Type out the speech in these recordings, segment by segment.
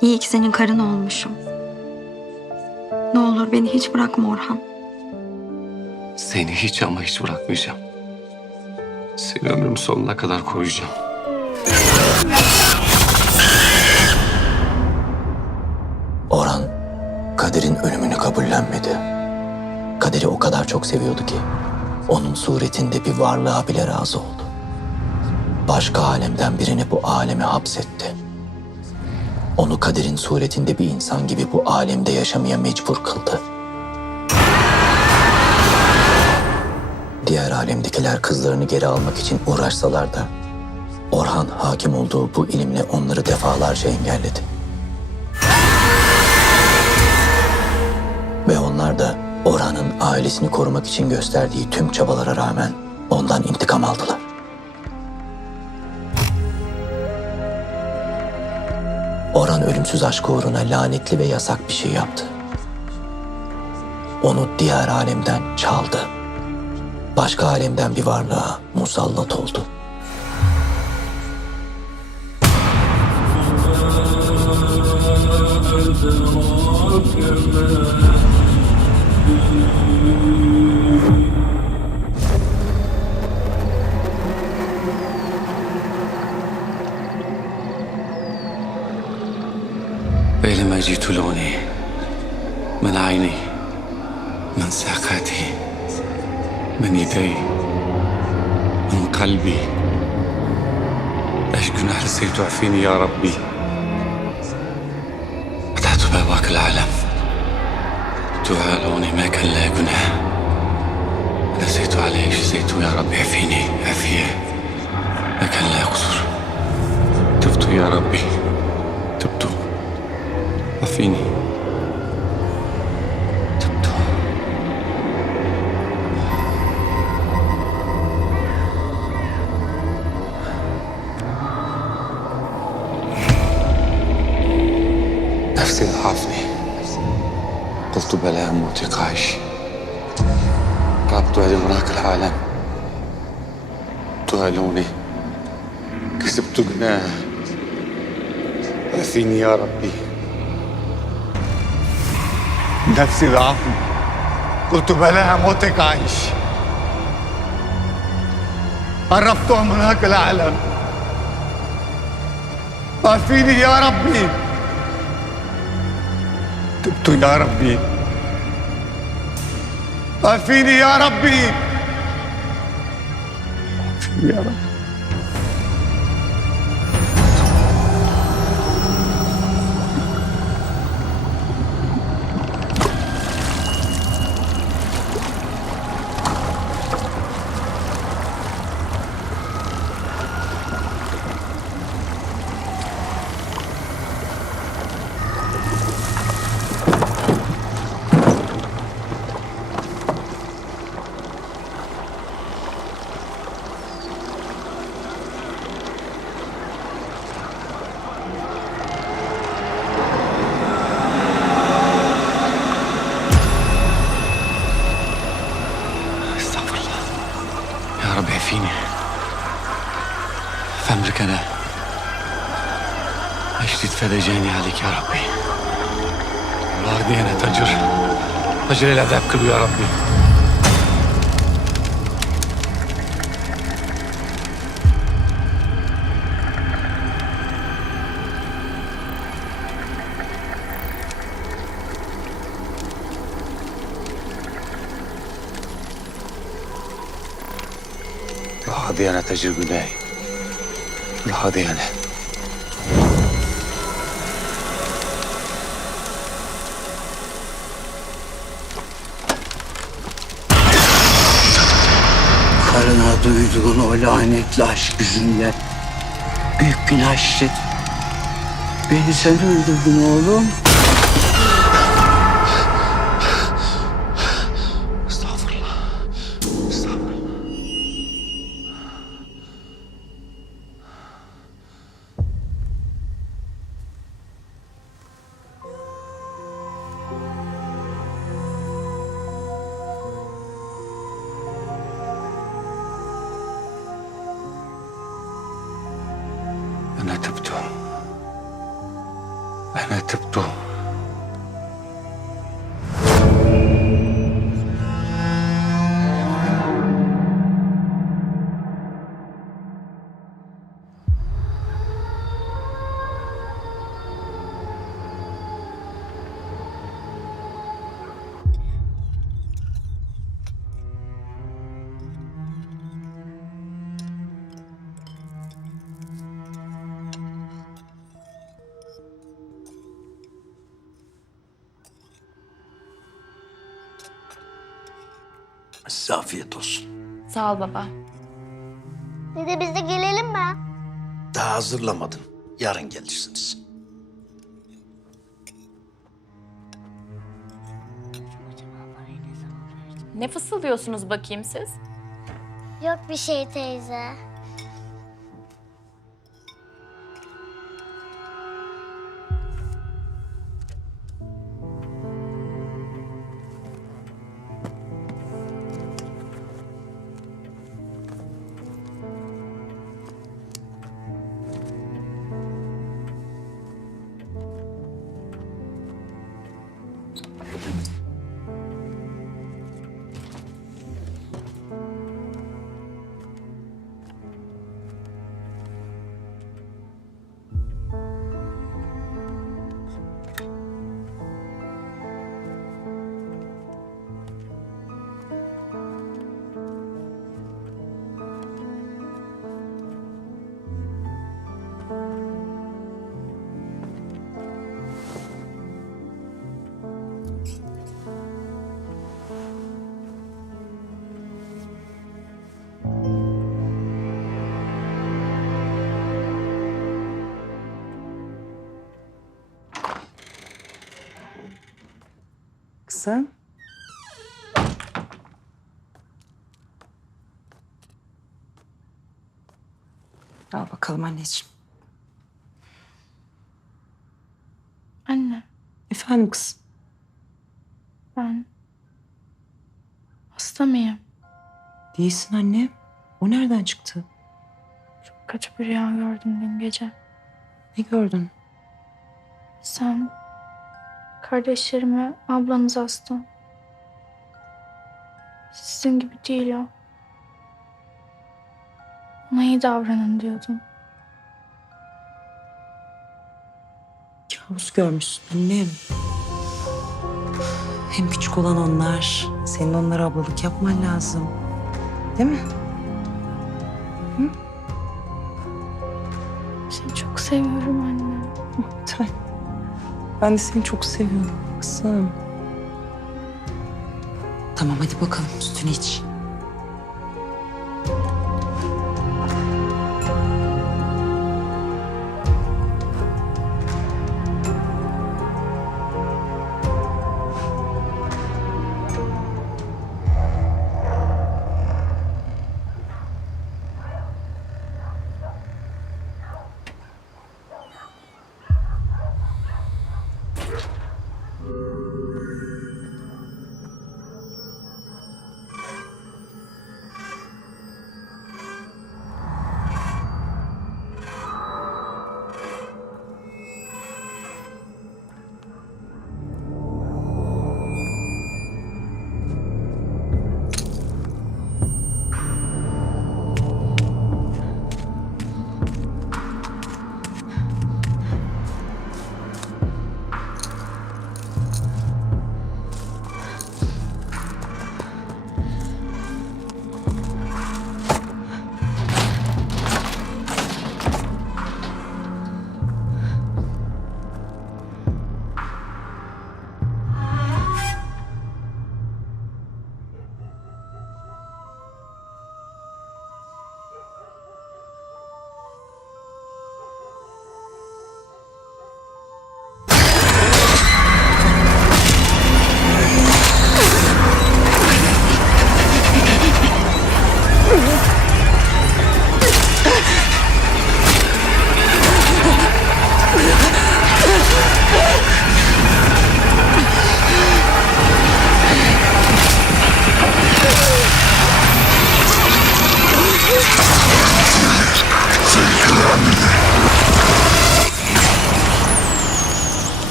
İyi ki senin karın olmuşum. Ne olur beni hiç bırakma Orhan. Seni hiç ama hiç bırakmayacağım. Seni ömrüm sonuna kadar koruyacağım. Orhan, Kader'in ölümünü kabullenmedi. Kader'i o kadar çok seviyordu ki, onun suretinde bir varlığa bile razı oldu. Başka alemden birini bu aleme hapsetti. Onu Kader'in suretinde bir insan gibi bu alemde yaşamaya mecbur kıldı. Diğer alemdekiler kızlarını geri almak için uğraşsalar da, Orhan hakim olduğu bu ilimle onları defalarca engelledi. Ve onlar da Orhan'ın ailesini korumak için gösterdiği tüm çabalara rağmen ondan intikam aldılar. Orhan ölümsüz aşkı uğruna lanetli ve yasak bir şey yaptı. Onu diğer alemden çaldı. Başka alemden bir varlığa musallat oldu. بينما جئت لوني من عيني من ساقاتي من يدي من قلبي ايش جناح نسيت اعفيني يا ربي فتحت بابك العالم دعاء لوني ما كان لا جناح نسيت عليك جزيت يا ربي اعفيني عافيه ما كان لا قصور تبت يا ربي تبت عافيني تبت نفسي ضعفني قلت بلى موتي عايش ربط يد امراك العالم تهالوني كسبت جناه عافيني يا ربي نفسي ضعفني قلت بلاها موتك عايش قربت عمرك العالم عافيني يا ربي تبت يا ربي عافيني يا ربي عافيني يا ربي استغفر الله يا رب عافيني فأمرك أنا أشتد فدجاني عليك يا ربي الله أنا أجر العذاب كله يا ربي الله أنا تجر جناي الله أنا Karına duyduğun o lanetli aşk yüzünden büyük günah işledin. Beni sen öldürdün oğlum. Estağfurullah. Estağfurullah. أنا تبت أنا تبت. Size afiyet olsun. Sağ ol baba. Dede biz de gelelim mi? Daha hazırlamadım. Yarın gelirsiniz. Ne fısıldıyorsunuz bakayım siz? Yok bir şey teyze. Kızım. Al bakalım anneciğim. Anne, Efendim kızım. ben hasta mıyım? Değilsin anne. O nereden çıktı? Çok kötü bir rüya gördüm dün gece. Ne gördün? Sen, kardeşlerimi, ablanız hasta. Sizin gibi değil o. Ona iyi davranın diyordum. Kabus görmüşsün annem. Hem küçük olan onlar. Senin onlara ablalık yapman lazım. Değil mi? Seni çok seviyorum anne. Lütfen. Ben de seni çok seviyorum kızım. Tamam hadi bakalım sütünü iç.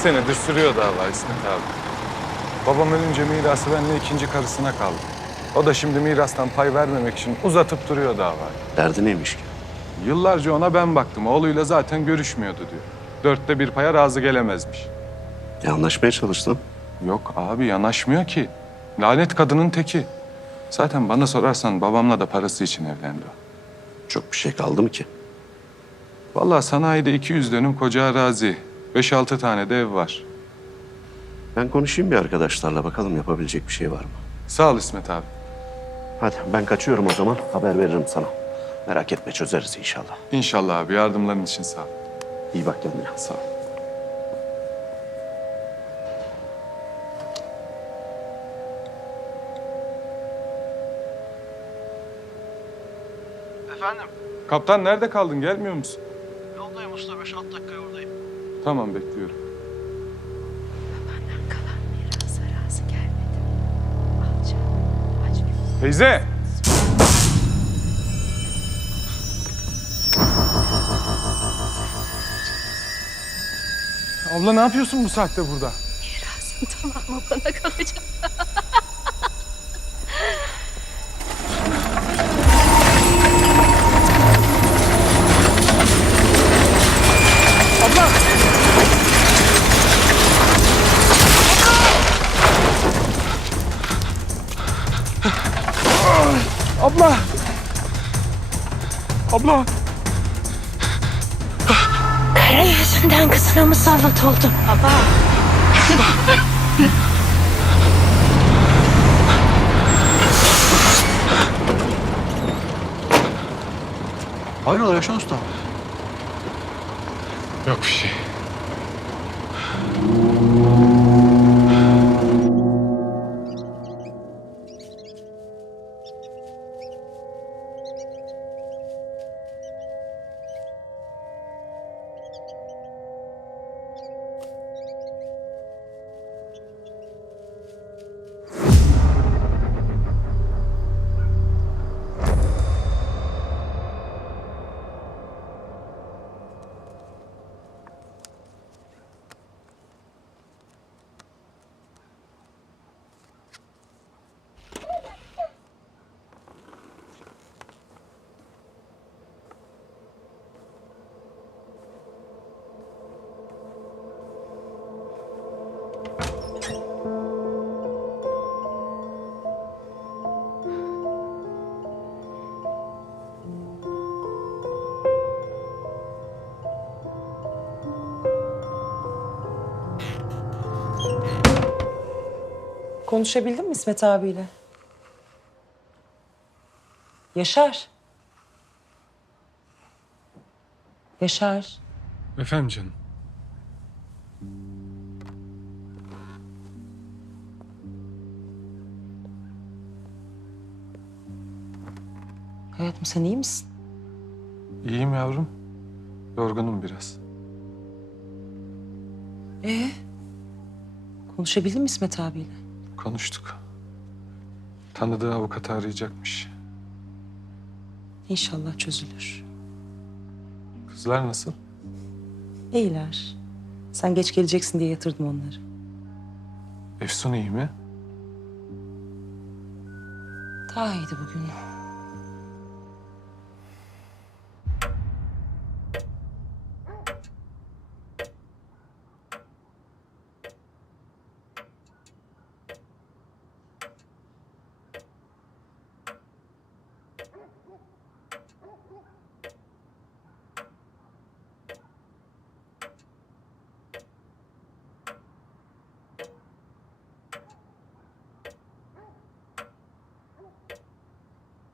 senedir sürüyor dava İsmet abi. Babam ölünce mirası benimle ikinci karısına kaldı. O da şimdi mirastan pay vermemek için uzatıp duruyor davayı. Derdi neymiş ki? Yıllarca ona ben baktım. Oğluyla zaten görüşmüyordu diyor. 4'te 1 paya razı gelemezmiş. Anlaşmaya çalıştın. Yok abi yanaşmıyor ki. Lanet kadının teki. Zaten bana sorarsan babamla da parası için evlendi o. Çok bir şey kaldı mı ki? Vallahi sanayide 200 dönüm koca arazi. 5-6 tane de ev var. Ben konuşayım bir arkadaşlarla, bakalım yapabilecek bir şey var mı? Sağ ol İsmet abi. Hadi ben kaçıyorum o zaman. Haber veririm sana. Merak etme, çözeriz inşallah. İnşallah abi, yardımların için sağ ol. İyi bak kendine. Sağ ol. Efendim? Kaptan nerede kaldın? Gelmiyor musun? Yoldayım usta. 5-6 dakikaya oradayım. Tamam, bekliyorum. Teyze! Abla ne yapıyorsun bu saatte burada? Tamam, bana kalacak. Abla! Abla! Kara yüzünden kızına musallat oldum. Baba. Hayrola Yaşar Usta? Yok bir şey. Konuşabildin mi İsmet abiyle? Yaşar. Yaşar. Efendim canım. Hayatım sen iyi misin? İyiyim yavrum. Yorgunum biraz. Konuşabildin mi İsmet abiyle? Konuştuk. Tanıdığı avukatı arayacakmış. İnşallah çözülür. Kızlar nasıl? İyiler. Sen geç geleceksin diye yatırdım onları. Efsun iyi mi? Daha iyiydi bugün.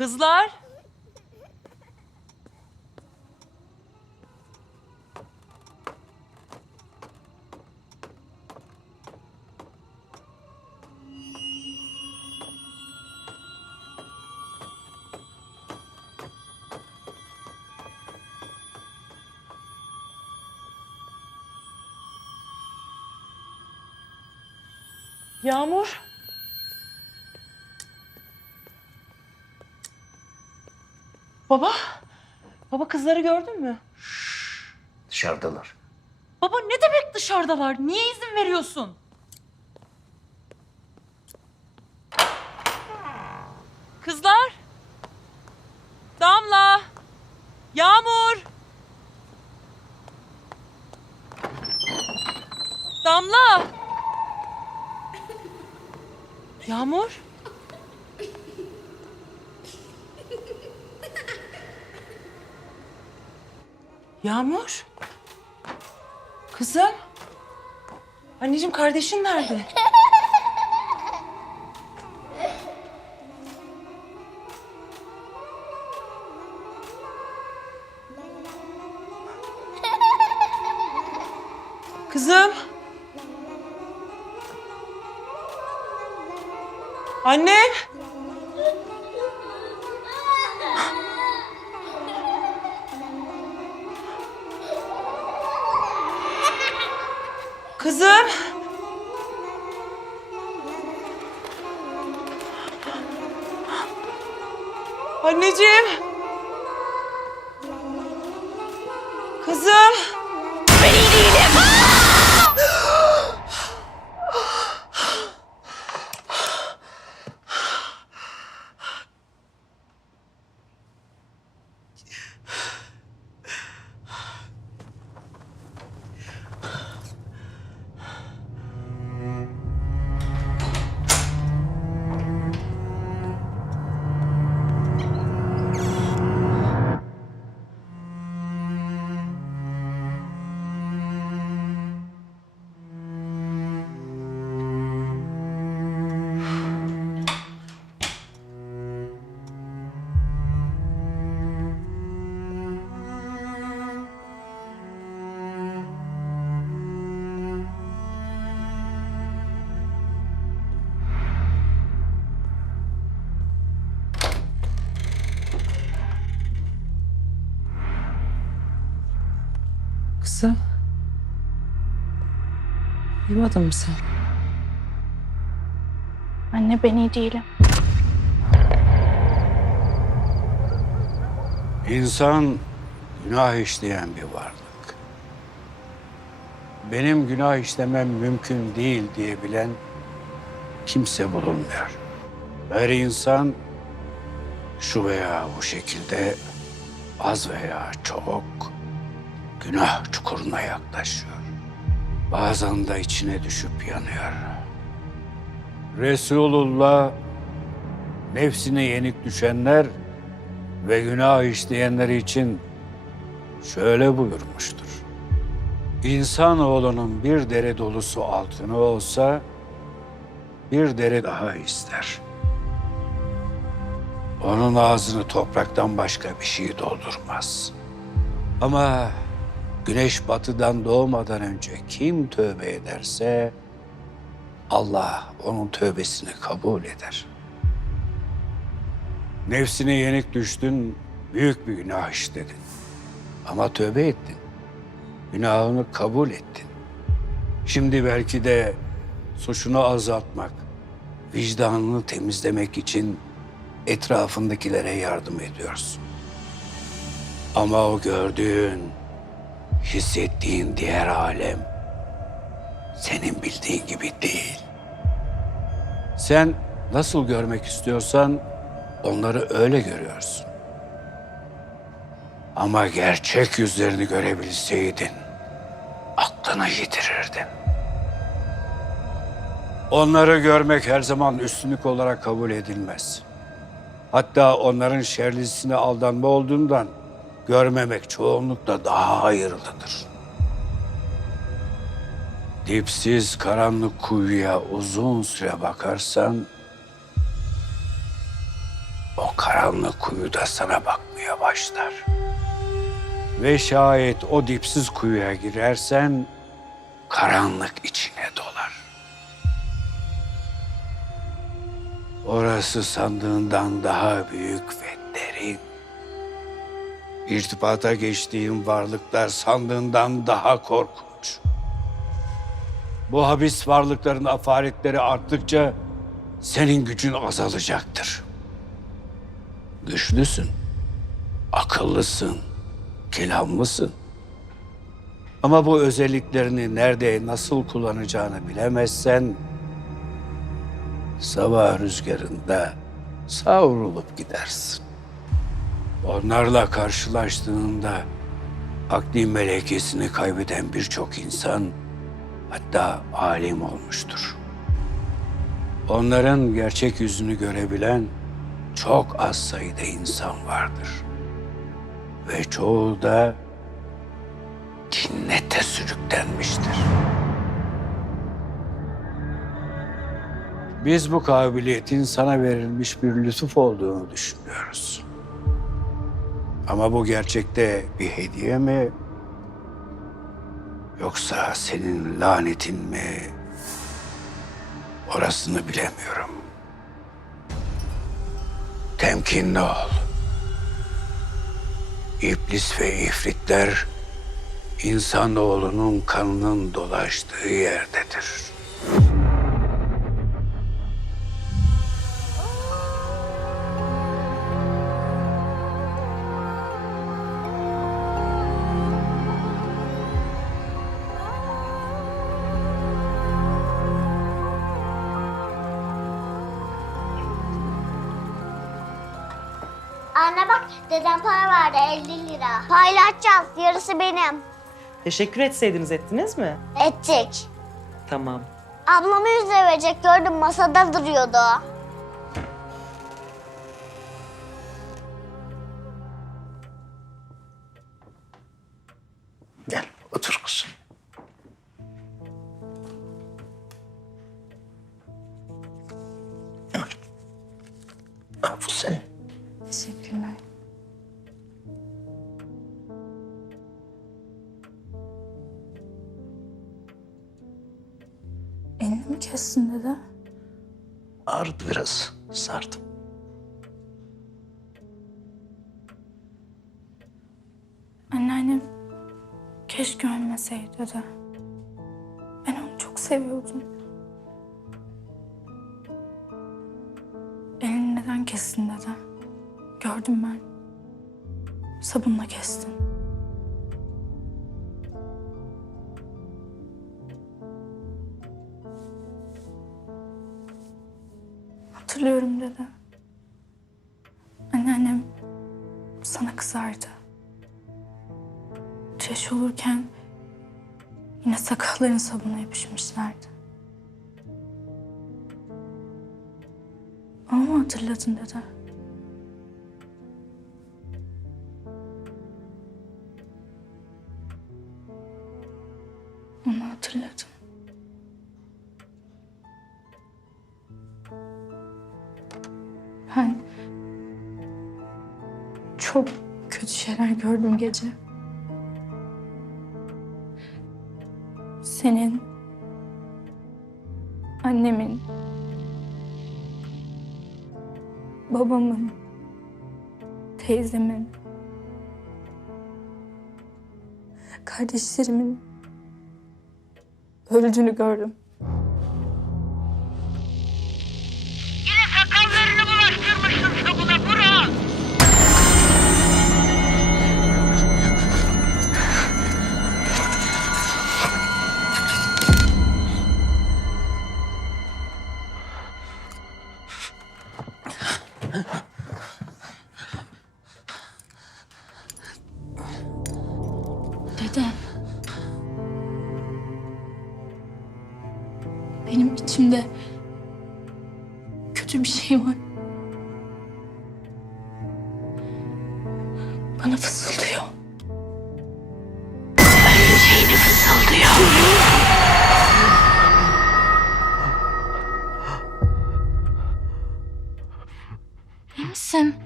Kızlar. Yağmur. Baba. Baba kızları gördün mü? Dışarıdalar. Baba ne demek dışarıdalar? Niye izin veriyorsun? Kızlar. Damla. Yağmur. Damla. Yağmur. Yağmur. Kızım. Anneciğim kardeşin nerede? Kızım. Annem. Kızım. Anneciğim. Kızım. Ben iyi değilim. Kızım. Uyumadın mı sen? Anne ben iyi değilim. İnsan günah işleyen bir varlık. Benim günah işlemem mümkün değil diyebilen kimse bulunmuyor. Her insan şu veya bu şekilde az veya çok günah çukuruna yaklaşıyor. Bazen de içine düşüp yanıyor. Resulullah nefsine yenik düşenler ve günah işleyenler için şöyle buyurmuştur. İnsanoğlunun bir dere dolusu altını olsa bir dere daha ister. Onun ağzını topraktan başka bir şey doldurmaz. Ama güneş batıdan doğmadan önce kim tövbe ederse Allah onun tövbesini kabul eder. Nefsine yenik düştün, büyük bir günah işledin. Ama tövbe ettin. Günahını kabul ettin. Şimdi belki de suçunu azaltmak, vicdanını temizlemek için etrafındakilere yardım ediyorsun. Ama o gördüğün, hissettiğin diğer alem senin bildiğin gibi değil. Sen nasıl görmek istiyorsan onları öyle görüyorsun. Ama gerçek yüzlerini görebilseydin aklını yitirirdin. Onları görmek her zaman üstünlük olarak kabul edilmez. Hatta onların şerlisine aldanma olduğundan görmemek çoğunlukla daha hayırlıdır. Dipsiz karanlık kuyuya uzun süre bakarsan o karanlık kuyuda sana bakmaya başlar. Ve şayet o dipsiz kuyuya girersen karanlık içine dolar. Orası sandığından daha büyük ve derin. İrtibata geçtiğin varlıklar sandığından daha korkunç. Bu habis varlıkların afaletleri arttıkça senin gücün azalacaktır. Güçlüsün, akıllısın, kelamlısın. Ama bu özelliklerini nerede, nasıl kullanacağını bilemezsen sabah rüzgarında savrulup gidersin. Onlarla karşılaştığında akli melekesini kaybeden birçok insan hatta alim olmuştur. Onların gerçek yüzünü görebilen çok az sayıda insan vardır. Ve çoğu da cinnete sürüklenmiştir. Biz bu kabiliyetin sana verilmiş bir lütuf olduğunu düşünüyoruz. Ama bu gerçekte bir hediye mi? Yoksa senin lanetin mi? Orasını bilemiyorum. Temkinli ol. İblis ve ifritler insanoğlunun kanının dolaştığı yerdedir. Anne bak, dedem para verdi 50 lira. Paylaşacağız, yarısı benim. Teşekkür etseydiniz ettiniz mi? Edecek. Tamam. Ablamı 100 lira verecek, gördüm masada duruyordu. Gel otur kızım. Bu senin. Teşekkürler. Elini mi kestin dede? Ağrıdı biraz. Sardım. Anneannem keşke ölmeseydi de. Ben onu çok seviyordum. Elini neden kestin dede? Gördüm ben. Sabunla kestin. Hatırlıyorum dede. Anneannem sana kızardı. Tıraş olurken yine sakalların sabuna yapışmışlardı. Onu mu hatırladın dede? Onu hatırladım. Ben çok kötü şeyler gördüm gece. Senin, annemin, babamın, teyzemin, kardeşlerimin öldüğünü gördüm. Yine sakallarını bulaştırmışsın sabuna Burhan. Dede. Benim içimde kötü bir şey var. Bana fısıldıyor. Öleceğini fısıldıyor. İyi misin?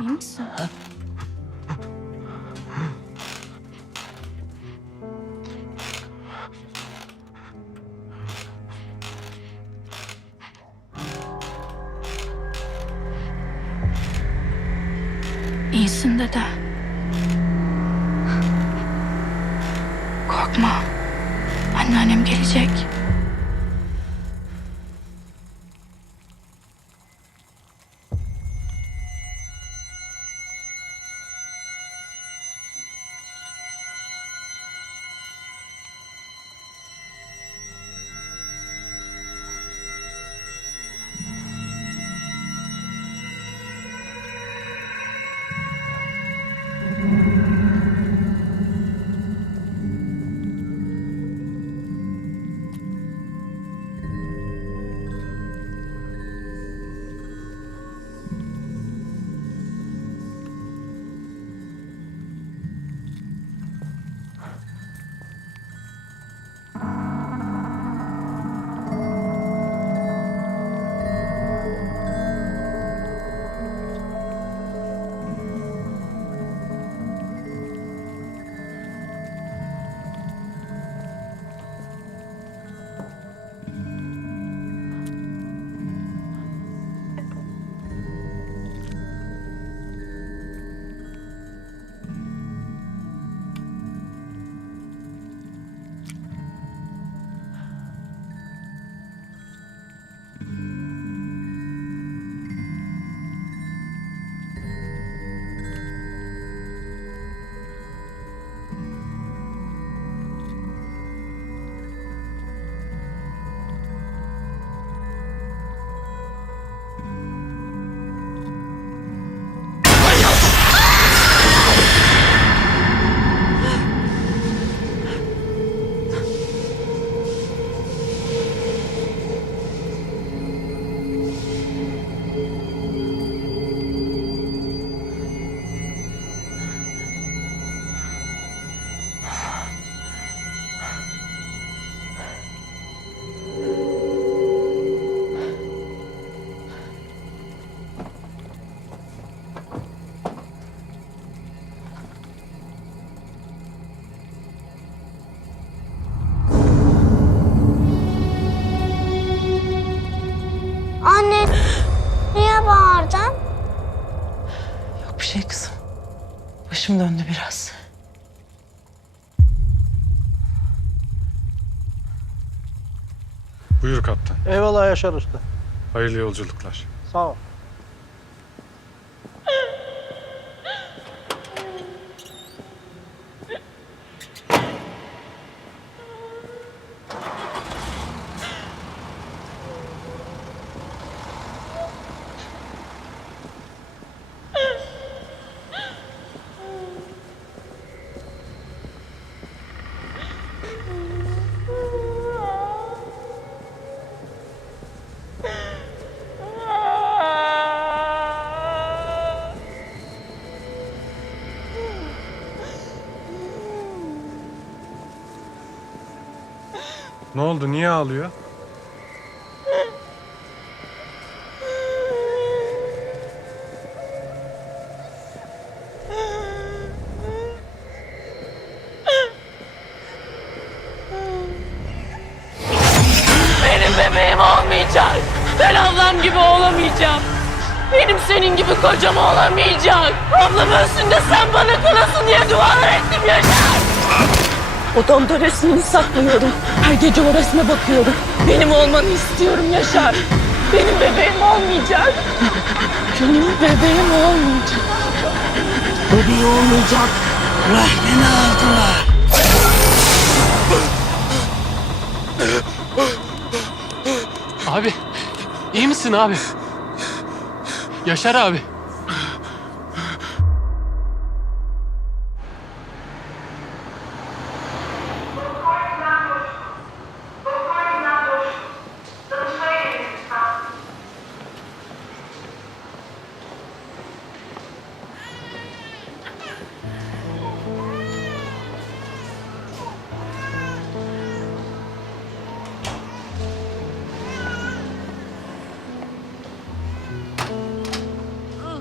İyi misin? İyisin dede. Korkma. Anneannem gelecek. Anne, niye bağırdın? Yok bir şey kızım. Başım döndü biraz. Buyur kaptan. Eyvallah Yaşar Usta. Hayırlı yolculuklar. Sağ ol. Ne oldu? Niye ağlıyor? Benim bebeğim olmayacak. Ben ablam gibi olamayacağım. Benim senin gibi kocam olamayacak. Ablam ölsün de sen bana kalasın diye dualar ettim Yaşar. Odamda resmini saklıyorum. Her gece o resme bakıyorum. Benim olmanı istiyorum Yaşar. Benim bebeğim olmayacak. Benim bebeğim olmayacak. Bebeği olmayacak. Rahmini aldılar. Abi, iyi misin abi? Yaşar abi.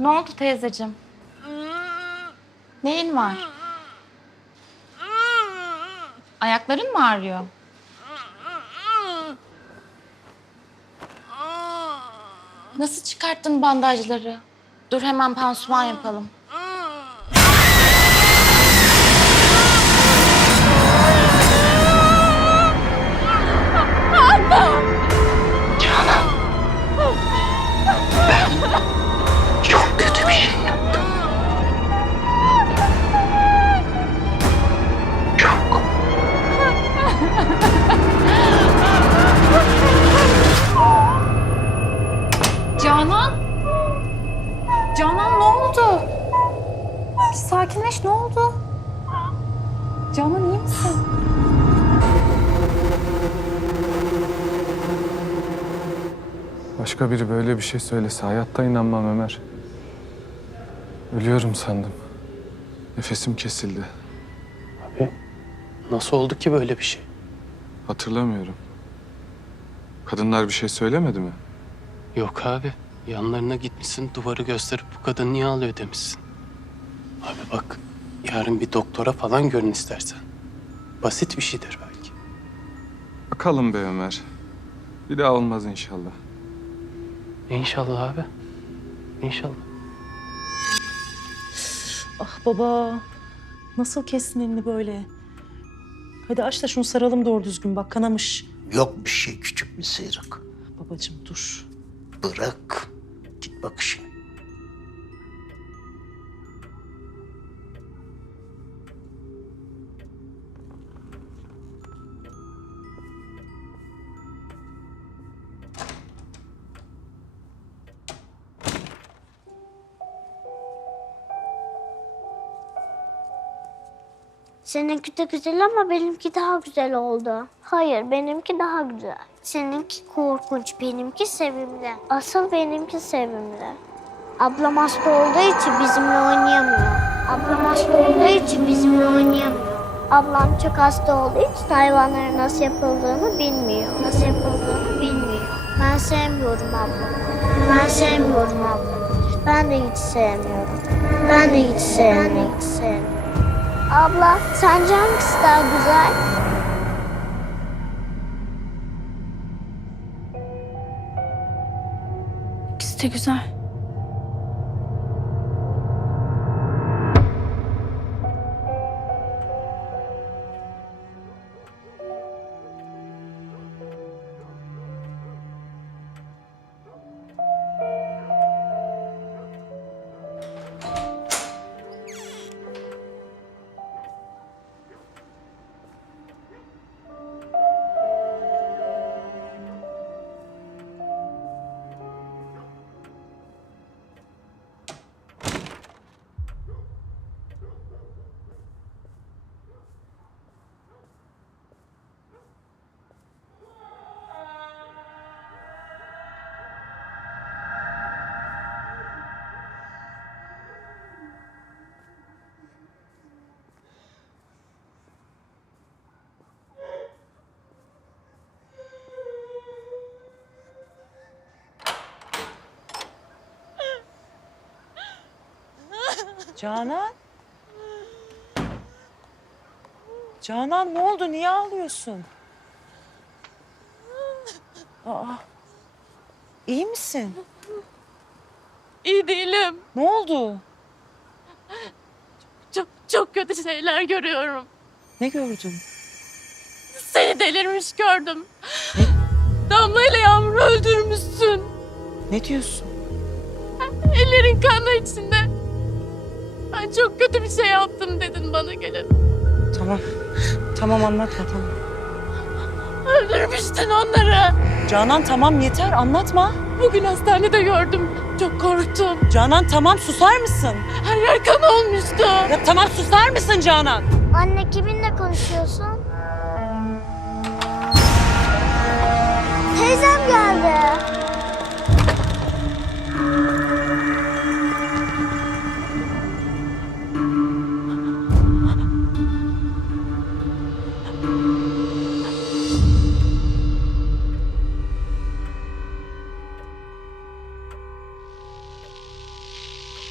Ne oldu teyzeciğim? Neyin var? Ayakların mı ağrıyor? Nasıl çıkarttın bandajları? Dur hemen pansuman yapalım. Çok kötü bir şey yaptım. Çok. Canan! Canan ne oldu? Sakinleş, ne oldu? Canan iyi misin? Başka biri böyle bir şey söylese hayatta inanmam Ömer. Ölüyorum sandım. Nefesim kesildi. Abi nasıl oldu ki böyle bir şey? Hatırlamıyorum. Kadınlar bir şey söylemedi mi? Yok abi. Yanlarına gitmişsin, duvarı gösterip bu kadın niye ağlıyor demişsin. Abi bak, yarın bir doktora falan görün istersen. Basit bir şeydir belki. Bakalım be Ömer. Bir daha olmaz inşallah. İnşallah abi. İnşallah. Ah baba. Nasıl kestin elini böyle? Hadi aç da şunu saralım doğru düzgün. Bak kanamış. Yok bir şey, küçük bir sıyrık. Babacığım dur. Bırak. Git bak işine. Seninki de güzel ama benimki daha güzel oldu. Hayır, benimki daha güzel. Seninki korkunç, benimki sevimli. Asıl benimki sevimli. Ablam hasta olduğu için bizimle oynayamıyor. Ablam hasta olduğu için bizimle oynayamıyor. Ablam çok hasta olduğu için hayvanların nasıl yapıldığını bilmiyor. Nasıl yapıldığını bilmiyor. Ben sevmiyorum ablamı. Ben sevmiyorum ablamı. Ben de hiç sevmiyorum. Ben de hiç sevmiyorum. Ben de hiç sevmiyorum. Abla, sence hangisi daha güzel? İkisi de güzel. Canan. Canan ne oldu? Niye ağlıyorsun? Aa. İyi misin? İyi değilim. Ne oldu? Çok kötü şeyler görüyorum. Ne gördün? Seni delirmiş gördüm. Damla ile Yağmur'u öldürmüşsün. Ne diyorsun? Ellerin kanı içinde. Ben çok kötü bir şey yaptım dedin bana gelip. Tamam. Tamam anlatma tamam. Öldürmüştün onları. Canan tamam yeter anlatma. Bugün hastanede gördüm. Çok korktum. Canan tamam susar mısın? Her yer kan olmuştu. Ya tamam susar mısın Canan? Anne kiminle konuşuyorsun? Teyzem geldi.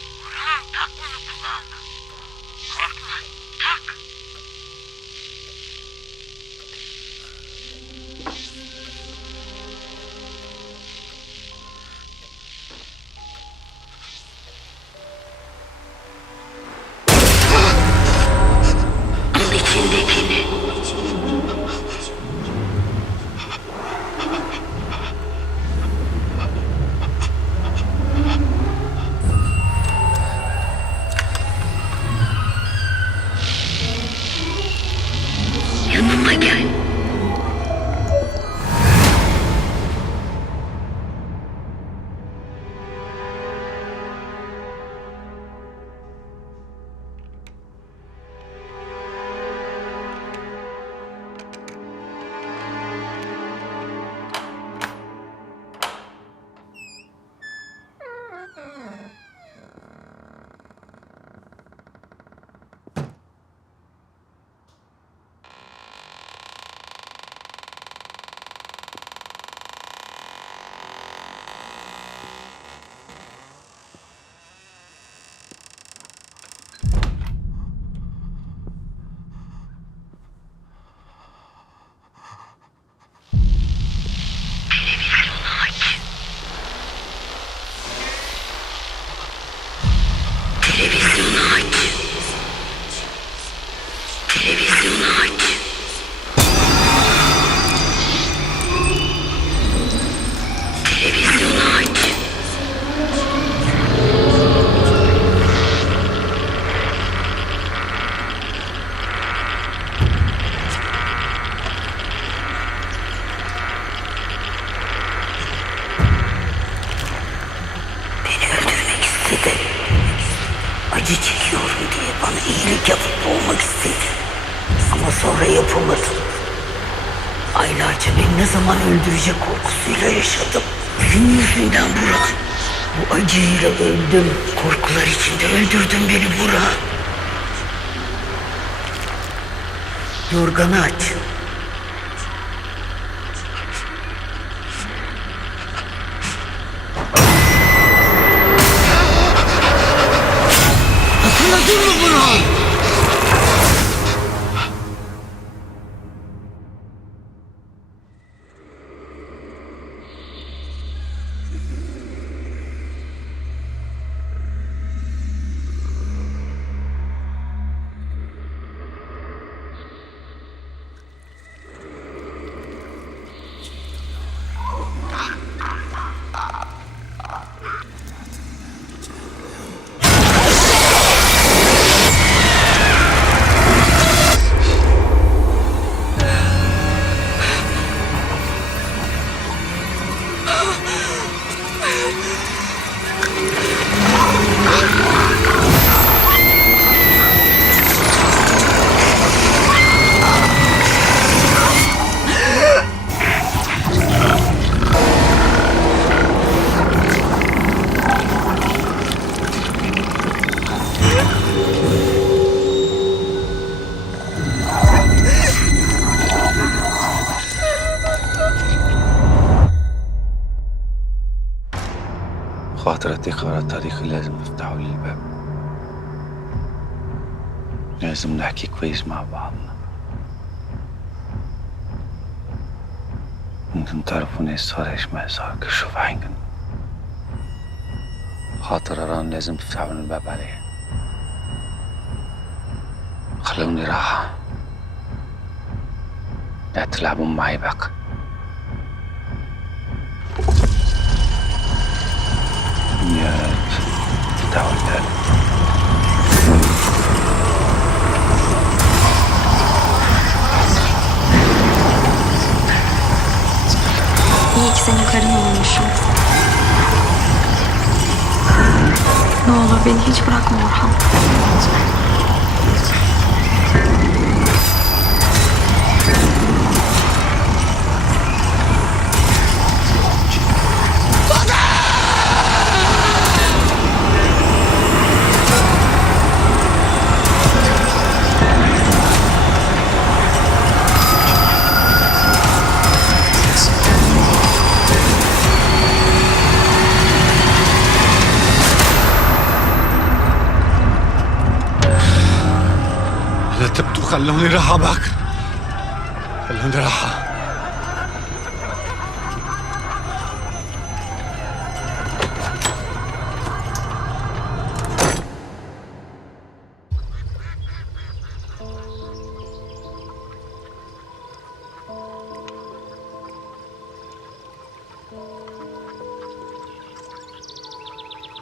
Yanıma gel. Televizyonu aç. Televizyonu aç. Televizyonu aç. Beni öldürmek istedi. Acı çekiyorum diye bana iyilik yapıp boğmak istedi. Ama sonra yapamadım. Aylarca beni ne zaman öldürecek korkusuyla yaşadım. Senin yüzünden Burhan. Bu acıyla öldüm. Korkular içinde öldürdün beni Burhan. Yorganı aç. Hatırladın mı Burhan? خاطرتي قرأت تاريخي لازم تفتحوا لي الباب. لازم نحكي كويس مع بعضنا. انتم تعرفون ايش صار ايش ما صار كل شوف عينكم. خاطر ران لازم تفتحون الباب عليه. خلوني راحة. لا تلعبون معي بقى. يا افتحوا الباب. İyi ki senin karın olmuşum. Ne olur beni hiç bırakma Orhan. لا تبكوا خلوني راحة بك. خلوني راحة.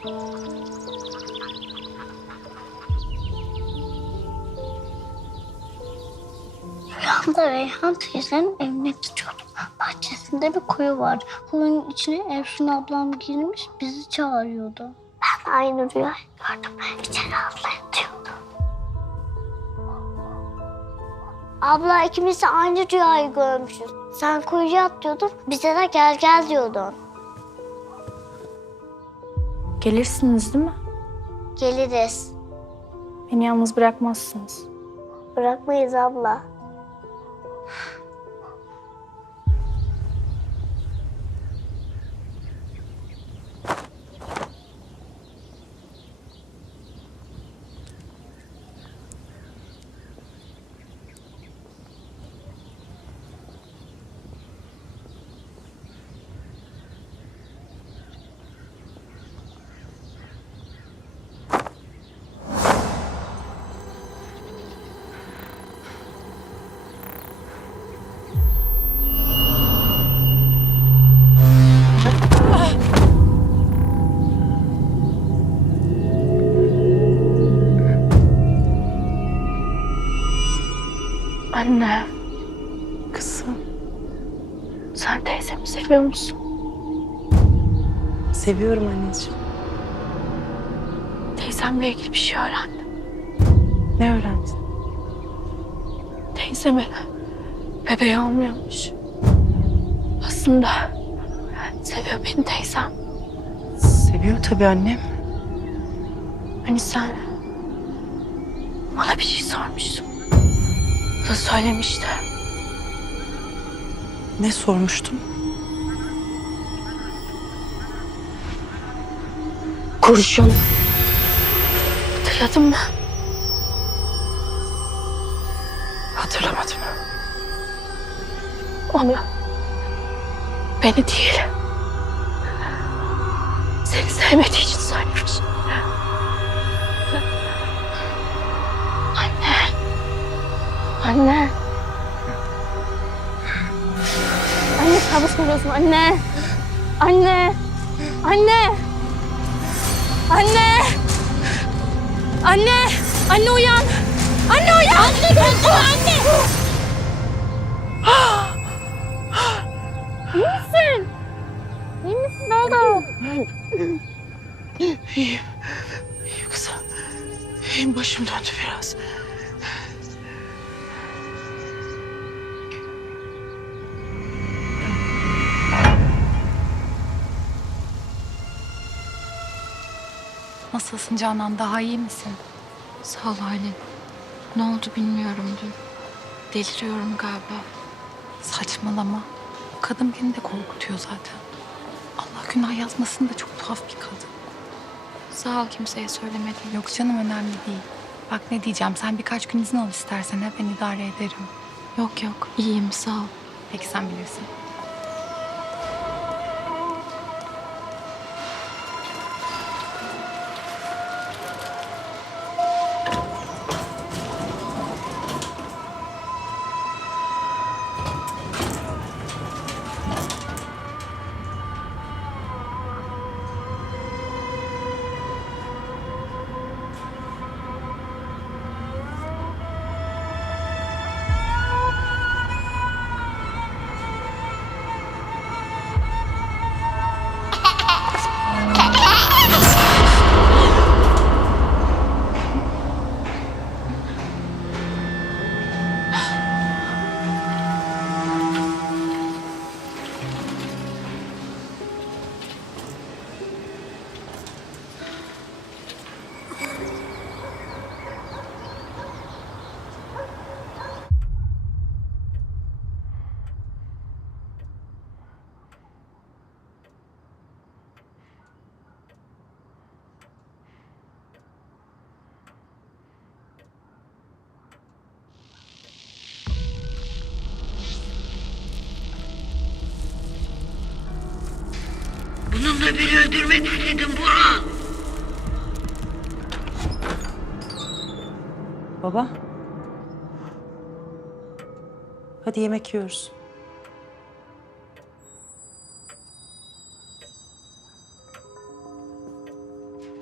Rüyamda Reyhan teyzenin evine gidiyordum. Bahçesinde bir kuyu vardı. Kuyunun içine Efsun ablam girmiş, bizi çağırıyordu. Ben aynı rüyayı gördüm. İçeri atlayın diyordu. Abla ikimiz de aynı rüyayı görmüşüz. Sen kuyuya atlıyordun, bize de gel gel diyordun. Gelirsiniz değil mi? Geliriz. Beni yalnız bırakmazsınız. Bırakmayız abla. Anne, Kızım, sen teyzemi seviyor musun? seviyorum anneciğim. Teyzemle ilgili bir şey öğrendim. Ne öğrendin? Teyzemi bebeği olmuyormuş. Aslında seviyor beni teyzem. Seviyor tabii annem. Hani sen bana bir şey sormuştun. O da söylemişti. Ne sormuştun? Kurşun. Hatırladın mı? Hatırlamadım. Onu beni değil, seni sevmediği için söylemiş. Anne. Anne. Anne kabus görüyorsun anne. Anne. Anne. Anne. Anne. Anne uyan. Anne uyan. Anne gözüm anne. İyi misin? İyi misin? Ne oldu? İyiyim. İyiyim kızım. İyiyim, başım döndü biraz. Nasılsın Canan? Daha iyi misin? Sağ ol Aylin. Ne oldu bilmiyorum dün. Deliriyorum galiba. Saçmalama. O kadın beni de korkutuyor zaten. Allah günah yazmasın da çok tuhaf bir kadın. Sağ ol, kimseye söylemedim. Yok canım, önemli değil. Bak ne diyeceğim, sen birkaç gün izin al istersen, ben idare ederim. Yok yok, iyiyim sağ ol. Peki sen bilirsin. Bununla beni öldürmek istedin Burhan. Baba. Hadi yemek yiyoruz.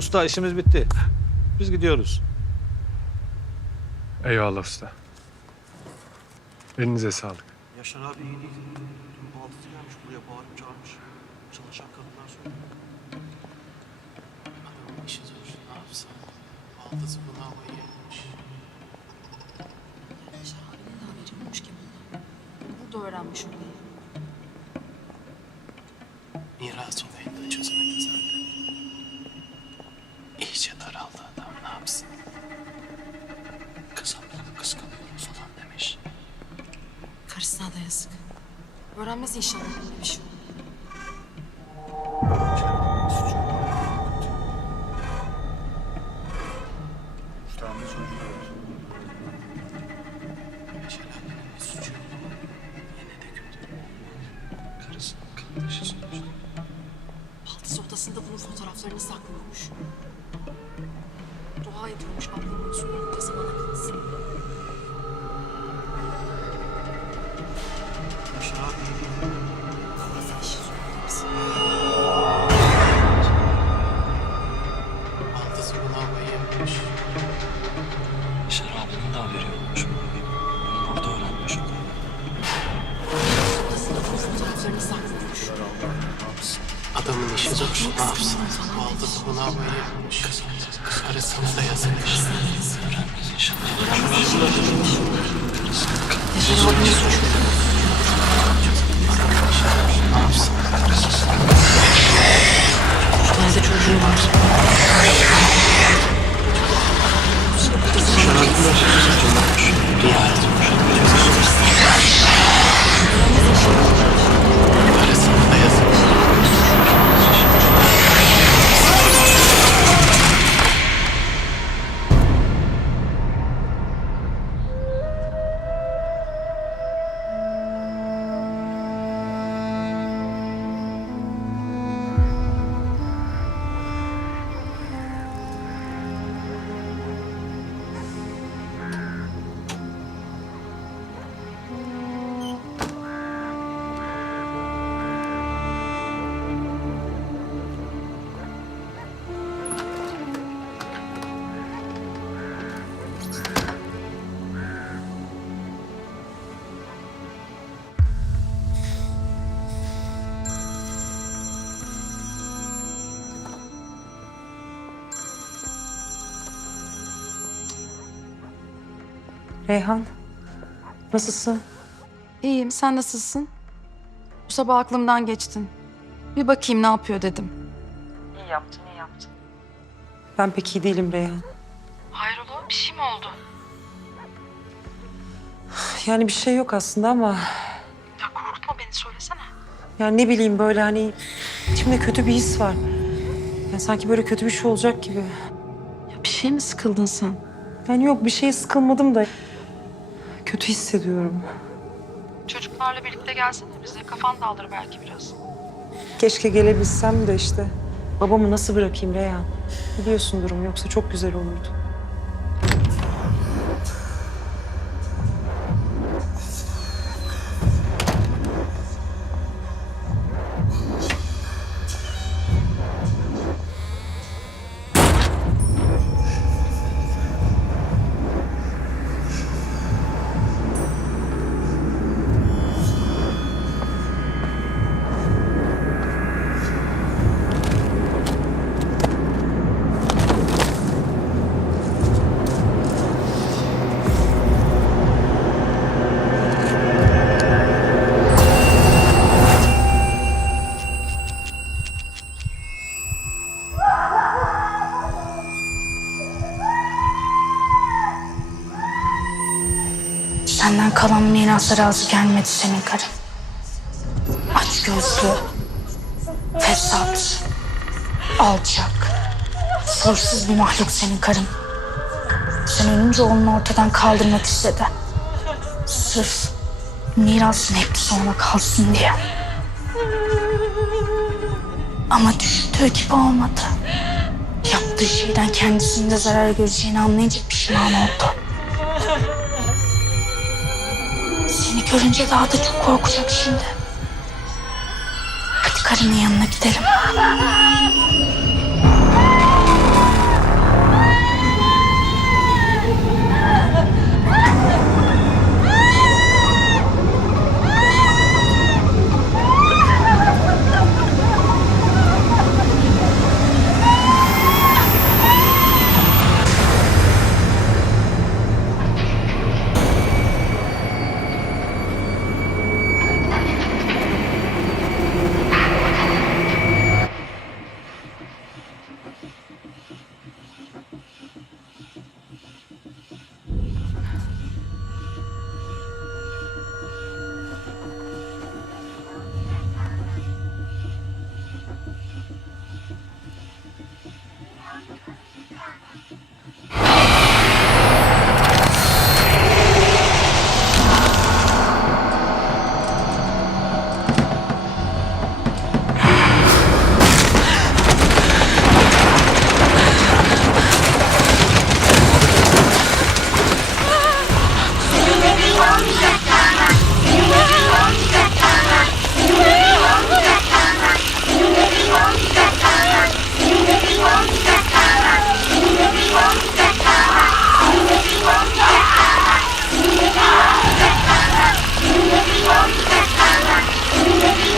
Usta işimiz bitti. Biz gidiyoruz. Eyvallah usta. Elinize sağlık. Yaşar abi iyi değil. Dün baltısı gelmiş buraya bağırıp çağırmış. Çalışan kadınlar söylüyor. Adamın işi zor. Ne yapsın? Baldızı buna havayı yapmış. Şahane'nin de haberi olmuş ki bundan. Burada öğrenmiş olayı. Miras olayını da çözemedi zaten. İyice daraldı adam. Ne yapsın? Kız ablanı kıskanıyoruz falan demiş. Karısına da yazık. Öğrenmez inşallah böyle bir şey. Yaşar abinin bir suçu yok ama yine de kötü. Karısının kardeşi sonuçta. Baldız odasında bunun fotoğraflarını saklıyormuş. Dua ediyormuş ablamın usulünün de zamana kalsın. Yaşar abi iyi değil. Nasıl işi zor hepsi. Baldızı buna havayı yapmış. Yaşar abinin de haberi olmuş. Burada öğrenmiş o. Odasında bunun fotoğraflarını saklıyormuş. Adamın işi zor. Ne yapsın? Baldızı buna havayı yapmış. Karısına da yazılmış. Ne yapsın? Nerede çocuğu var? Karısına da yazılmış. Reyhan, nasılsın? İyiyim, sen nasılsın? Bu sabah aklımdan geçtin. Bir bakayım ne yapıyor dedim. İyi yaptın, iyi yaptın. Ben pek iyi değilim Reyhan. Hayrola, bir şey mi oldu? Yani bir şey yok aslında ama... Ya korkutma beni, söylesene. Yani ne bileyim böyle hani... içimde kötü bir his var. Yani sanki böyle kötü bir şey olacak gibi. Ya bir şey mi sıkıldın sen? Yani yok bir şeye sıkılmadım da... kötü hissediyorum. Çocuklarla birlikte gelsene bize. Kafan dağılır belki biraz. Keşke gelebilsem de işte. Babamı nasıl bırakayım Reyhan? Biliyorsun durum yoksa çok güzel olurdu. Senden kalan mirasa razı gelmedi senin karın. Aç gözlü, fesat, alçak, hırsız bir mahluk senin karın. Sen ölünce onu ortadan kaldırmak istedi. Sırf mirasın hepsi ona kalsın diye. Ama düşündüğü gibi olmadı. Yaptığı şeyden kendisinin de zarar göreceğini anlayınca pişman oldu. Seni görünce daha da çok korkacak şimdi. Hadi karının yanına gidelim.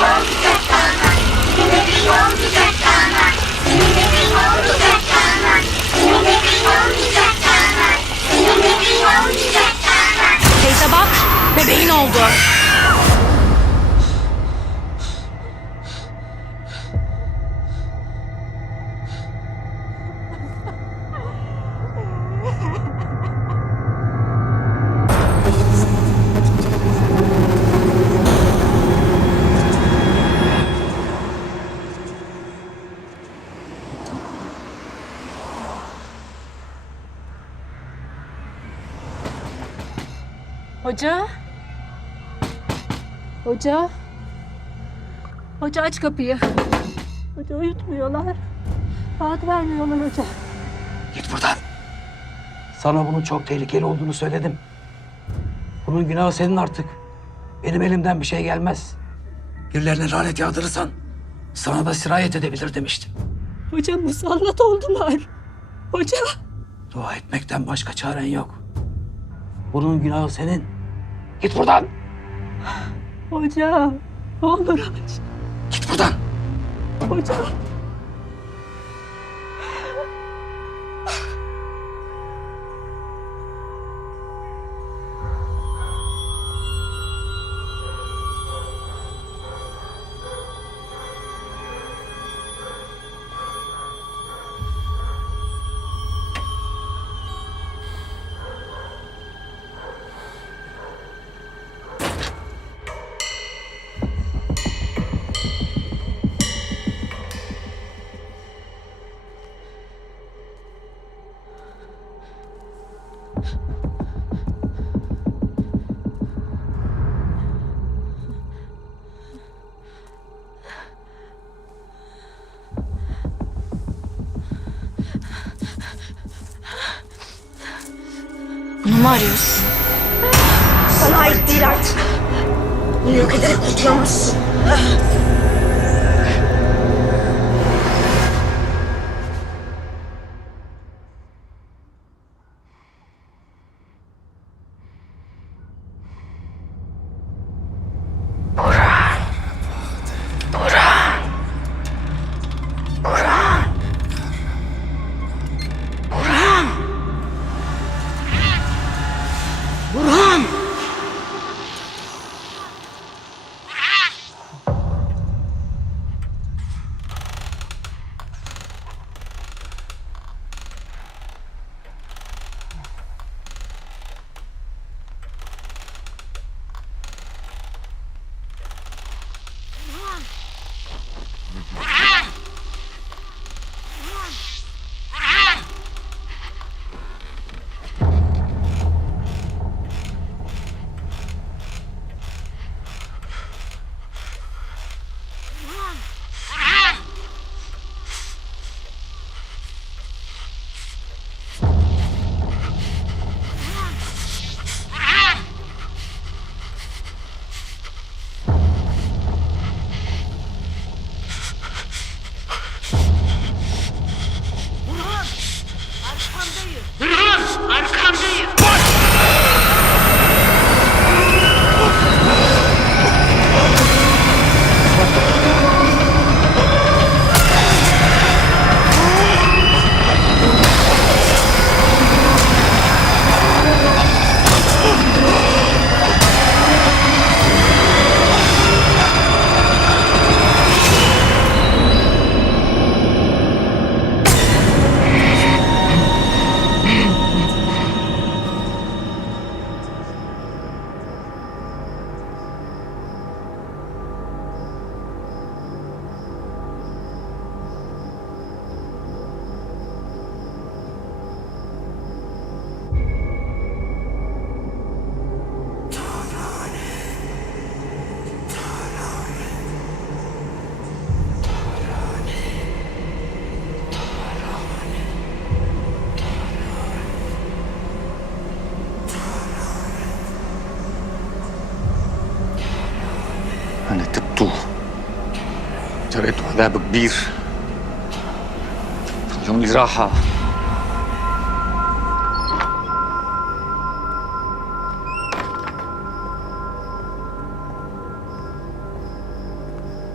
olmayacak Kahraman. Seninle bir şey olmayacak Kahraman. Seninle bir şey olmayacak Kahraman. Seninle bir şey olmayacak Kahraman. Seninle bir şey olmayacak Kahraman. Teyze bak, bebeğin oldu. Hoca. Hoca. Hoca aç kapıyı. Hoca uyutmuyorlar. Rahat vermiyorlar hoca. Git buradan. Sana bunun çok tehlikeli olduğunu söyledim. Bunun günahı senin artık. Benim elimden bir şey gelmez. Birilerine lanet yağdırırsan sana da sirayet edebilir demiştim. Hoca musallat oldular. Hoca. Dua etmekten başka çaren yok. Bunun günahı senin. Git buradan. Hoca. Ne olur aç. Git buradan. Hoca. Bunu mu arıyorsun? Sana ait değil artık. Bunu yok ederek kurtulamazsın. أنا تبت جريت عذاب كبير خلوني راحة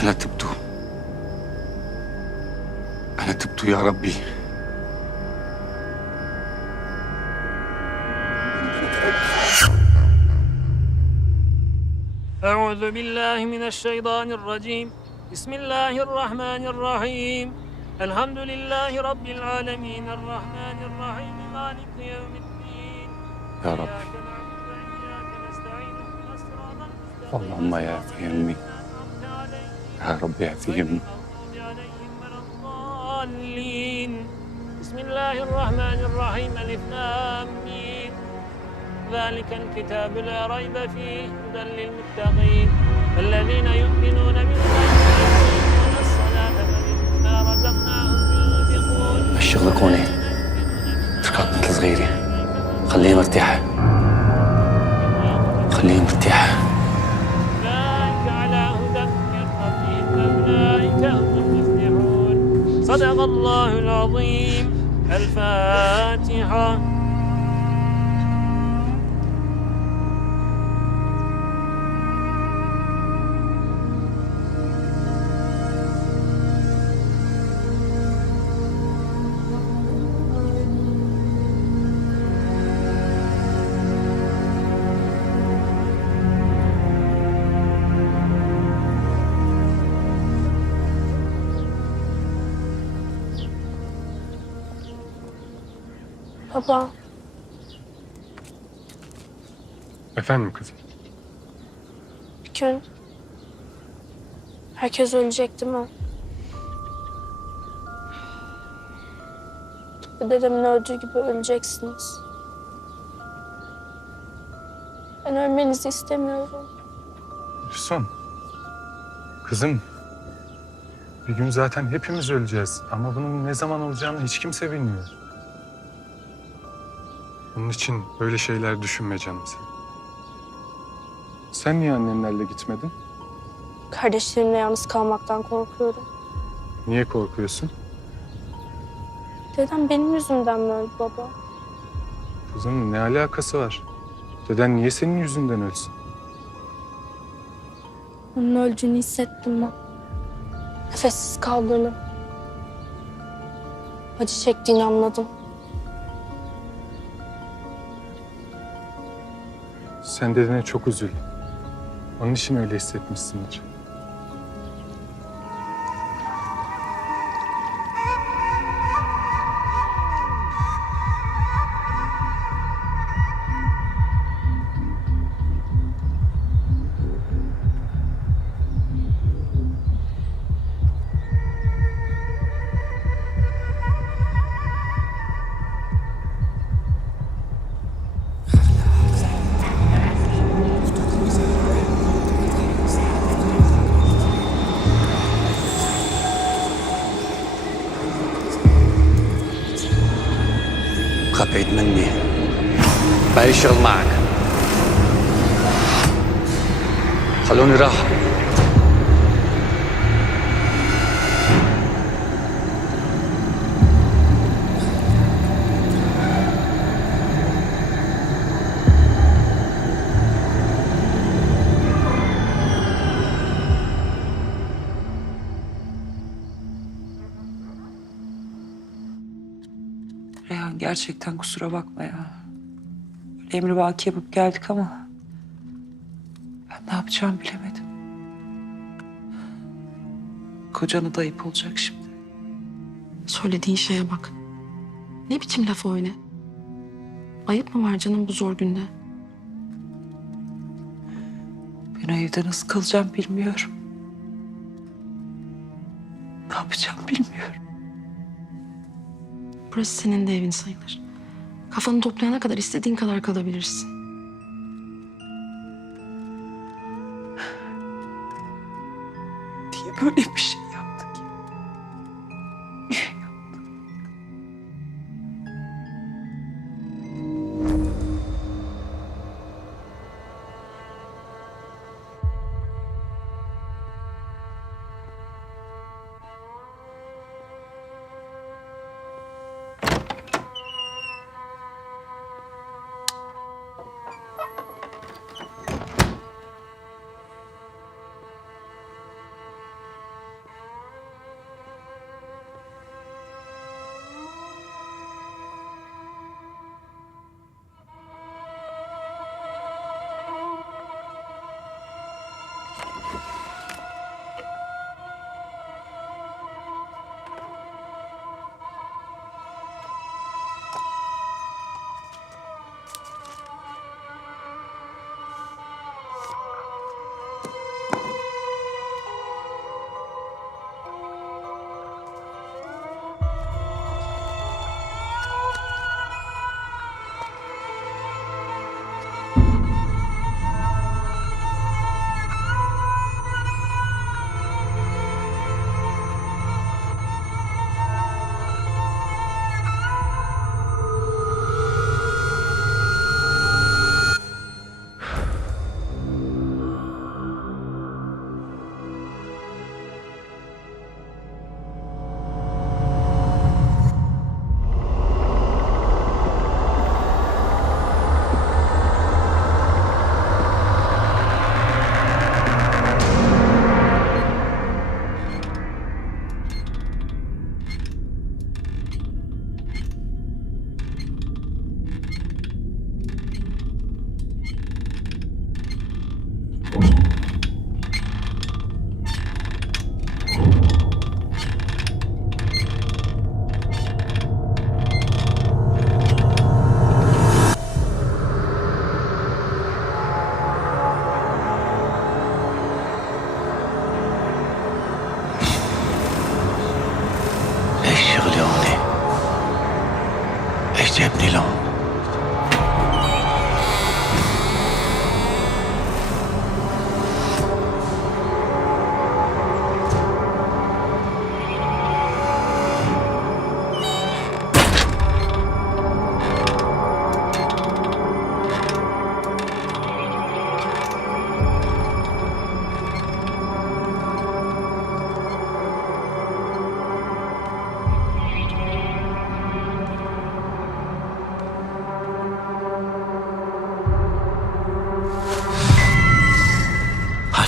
أنا تبت أنا تبت يا ربي. أعوذ بالله من الشيطان الرجيم. بسم الله الرحمن الرحيم. الحمد لله رب العالمين الرحمن الرحيم مالك يوم الدين. يا رب اللهم يا فهمي يا رب يا فهمي. الضالين. بسم الله الرحمن الرحيم ألف لام ميم. ذلك الكتاب لا ريب فيه هدى للمتقين الذين يؤمنون بالغيب ويقيمون الصلاة ومما رزقناهم ينفقون. الشغل كوني اتركك مثل صغيري، خليها مرتاحة خليها مرتاحة. أولئك على هدى من ربهم وأولئك هم المفلحون. صدق الله العظيم. الفاتحة. Baba, Efendim kızım? bir gün herkes ölecek değil mi? Tıpkı dedemin öldüğü gibi öleceksiniz. Ben ölmenizi istemiyorum. Füsun. Kızım. Bir gün zaten hepimiz öleceğiz. Ama bunun ne zaman olacağını hiç kimse bilmiyor. Bunun için böyle şeyler düşünme canım sen. Sen niye annenlerle gitmedin? Kardeşlerimle yalnız kalmaktan korkuyorum. Niye korkuyorsun? Dedem benim yüzümden mi öldü baba? Kızım ne alakası var? Deden niye senin yüzünden ölsün? Onun öldüğünü hissettim ben. Nefessiz kaldığını, acı çektiğini anladım. Sen dedene çok üzüldün. Onun için öyle hissetmişsindir. بعيد مني مالي شغل معك. خلوني راحة. Reyhan gerçekten kusura bakma ya. Böyle emrivaki yapıp geldik ama ben ne yapacağımı bilemedim. Kocana da ayıp olacak şimdi. Söylediğin şeye bak. Ne biçim laf o öyle? Ayıp mı var canım bu zor günde? Ben o evde nasıl kalacağım bilmiyorum. Ne yapacağım bilmiyorum. Burası senin de evin sayılır. Kafanı toplayana kadar istediğin kadar kalabilirsin. Niye böyle bir şey yaptık ya?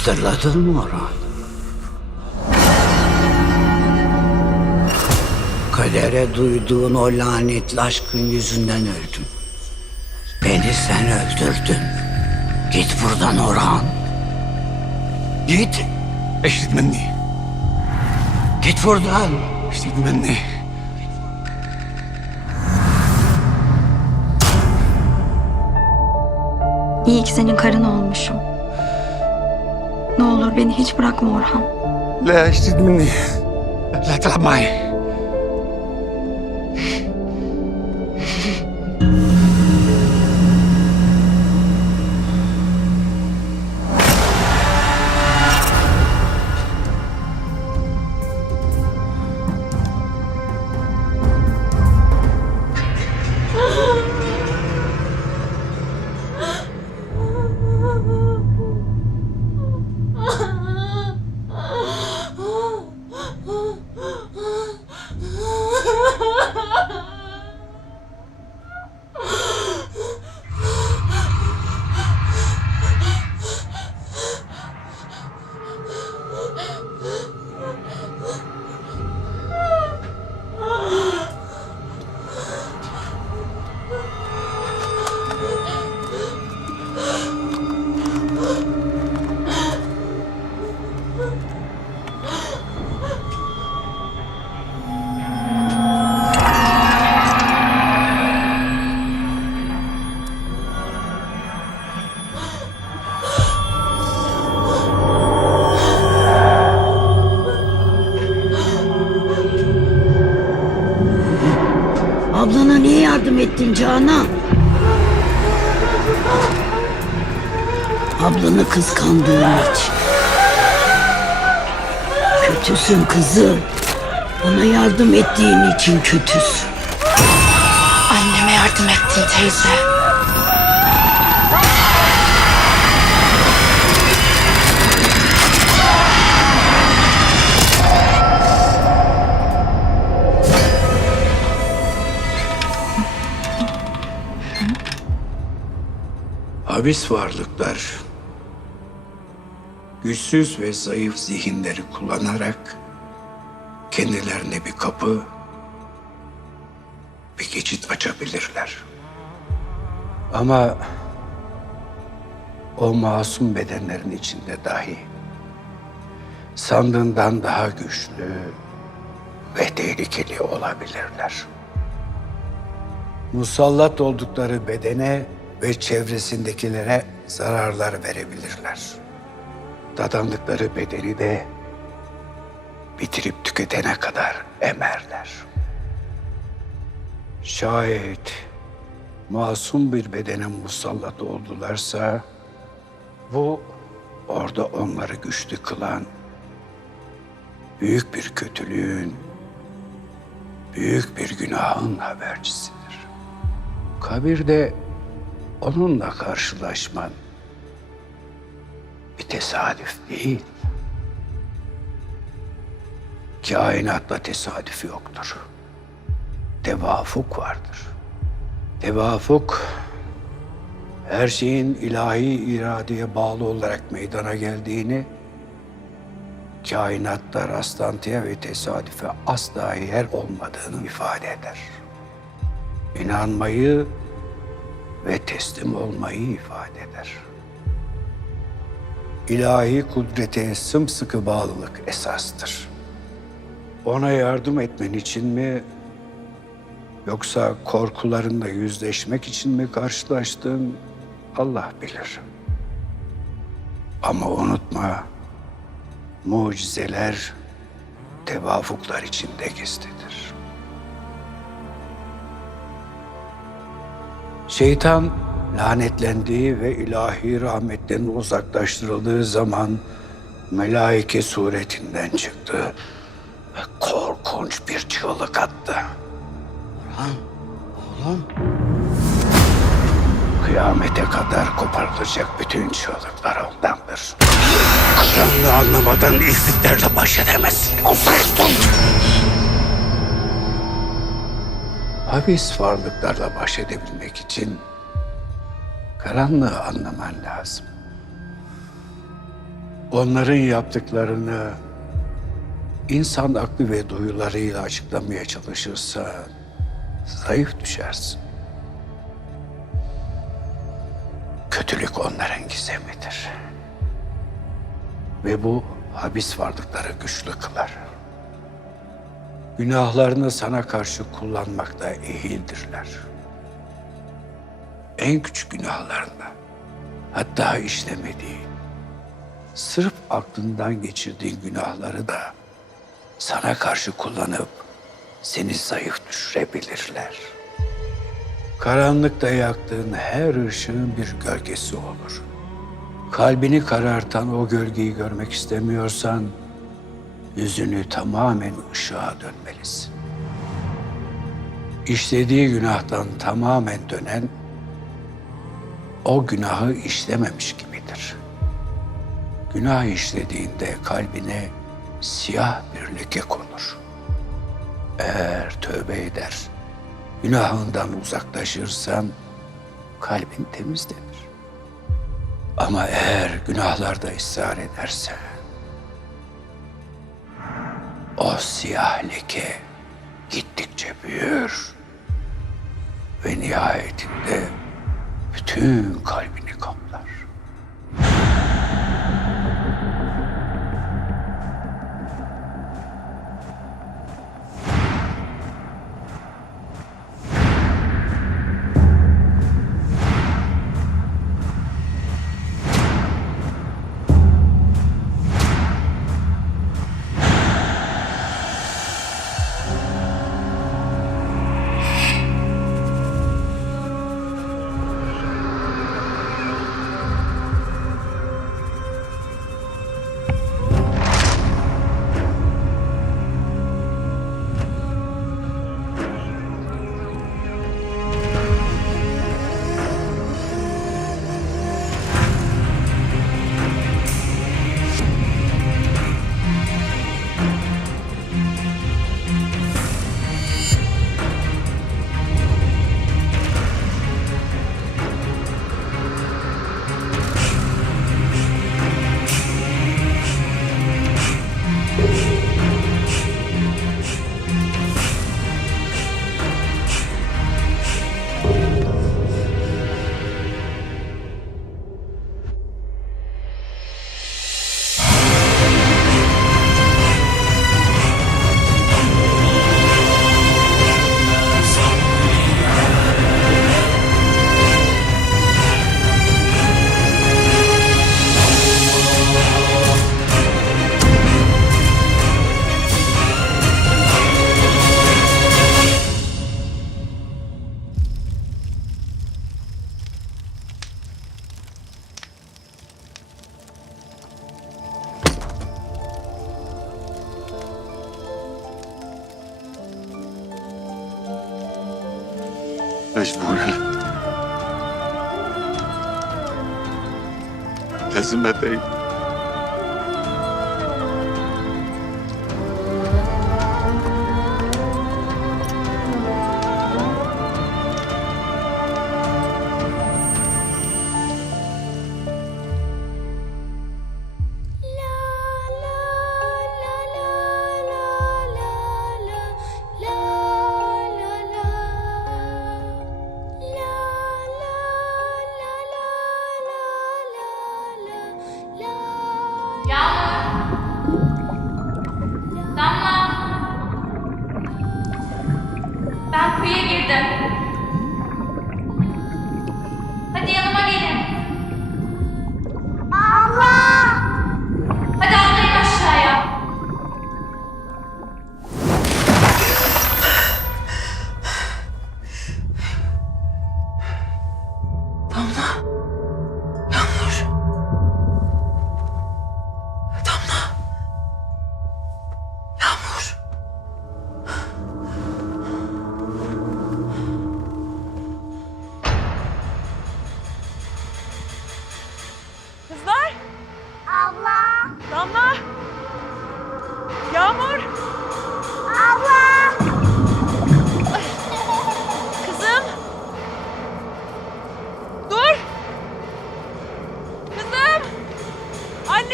Hatırladın mı Orhan? Kadere duyduğun o lanetli aşkın yüzünden öldüm. Beni sen öldürdün. Git buradan Orhan. Git. اشرد مني Git buradan. اشرد مني. İyi ki senin karın olmuşum. Ne olur beni hiç bırakma Orhan. لا اشرد مني. لا تلعب معي. Ablana niye yardım ettin Canan? Ablanı kıskandığın için. Kötüsün kızım. Ona yardım ettiğin için kötüsün. Anneme yardım ettin teyze. Habis varlıklar, güçsüz ve zayıf zihinleri kullanarak kendilerine bir kapı, bir geçit açabilirler. Ama o masum bedenlerin içinde dahi sandığından daha güçlü ve tehlikeli olabilirler. Musallat oldukları bedene ve çevresindekilere zararlar verebilirler. Dadandıkları bedeni de bitirip tüketene kadar emerler. Şayet masum bir bedene musallat oldularsa, bu orada onları güçlü kılan büyük bir kötülüğün, büyük bir günahın habercisidir. Kabirde onunla karşılaşman bir tesadüf değil. Kainatta tesadüf yoktur. Tevafuk vardır. Tevafuk, her şeyin ilahi iradeye bağlı olarak meydana geldiğini, kainatta rastlantıya ve tesadüfe asla yer olmadığını ifade eder. İnanmayı ve teslim olmayı ifade eder. İlahi kudrete sımsıkı bağlılık esastır. Ona yardım etmen için mi, yoksa korkularınla yüzleşmek için mi karşılaştın, Allah bilir. Ama unutma, mucizeler tevafuklar içinde gizlidir. Şeytan lanetlendiği ve ilahi rahmetten uzaklaştırıldığı zaman melaike suretinden çıktı ve korkunç bir çığlık attı. Orhan, oğlum. Kıyamete kadar koparılacak bütün çığlıklar ondandır. Karanlığı anlamadan ifritlerle baş edemezsin. Uzak dur! Habis varlıklarla baş edebilmek için karanlığı anlaman lazım. onların yaptıklarını insan aklı ve duyularıyla açıklamaya çalışırsan zayıf düşersin. Kötülük onların gizemidir. Ve bu habis varlıkları güçlü kılar. Günahlarını sana karşı kullanmakta ehildirler. En küçük günahlarını, hatta işlemediğin, sırf aklından geçirdiğin günahları da sana karşı kullanıp seni zayıf düşürebilirler. Karanlıkta yaktığın her ışığın bir gölgesi olur. Kalbini karartan o gölgeyi görmek istemiyorsan, yüzünü tamamen ışığa dönmelisin. İşlediği günahtan tamamen dönen, o günahı işlememiş gibidir. Günah işlediğinde kalbine siyah bir leke konur. Eğer tövbe eder, günahından uzaklaşırsan kalbin temizlenir. Ama eğer günahlarda ısrar edersen, o siyah leke gittikçe büyür ve nihayetinde bütün kalbini kaplar. مجبورة لازم أدعي Ben kuyuya girdim. Hadi yanıma gelin. Abla! Hadi atlayın aşağıya. Damla. Yağmur. Damla. Yağmur. Kızlar! Abla! Damla! Yağmur! Abla! Kızım! Dur! Kızım! Anneciğim!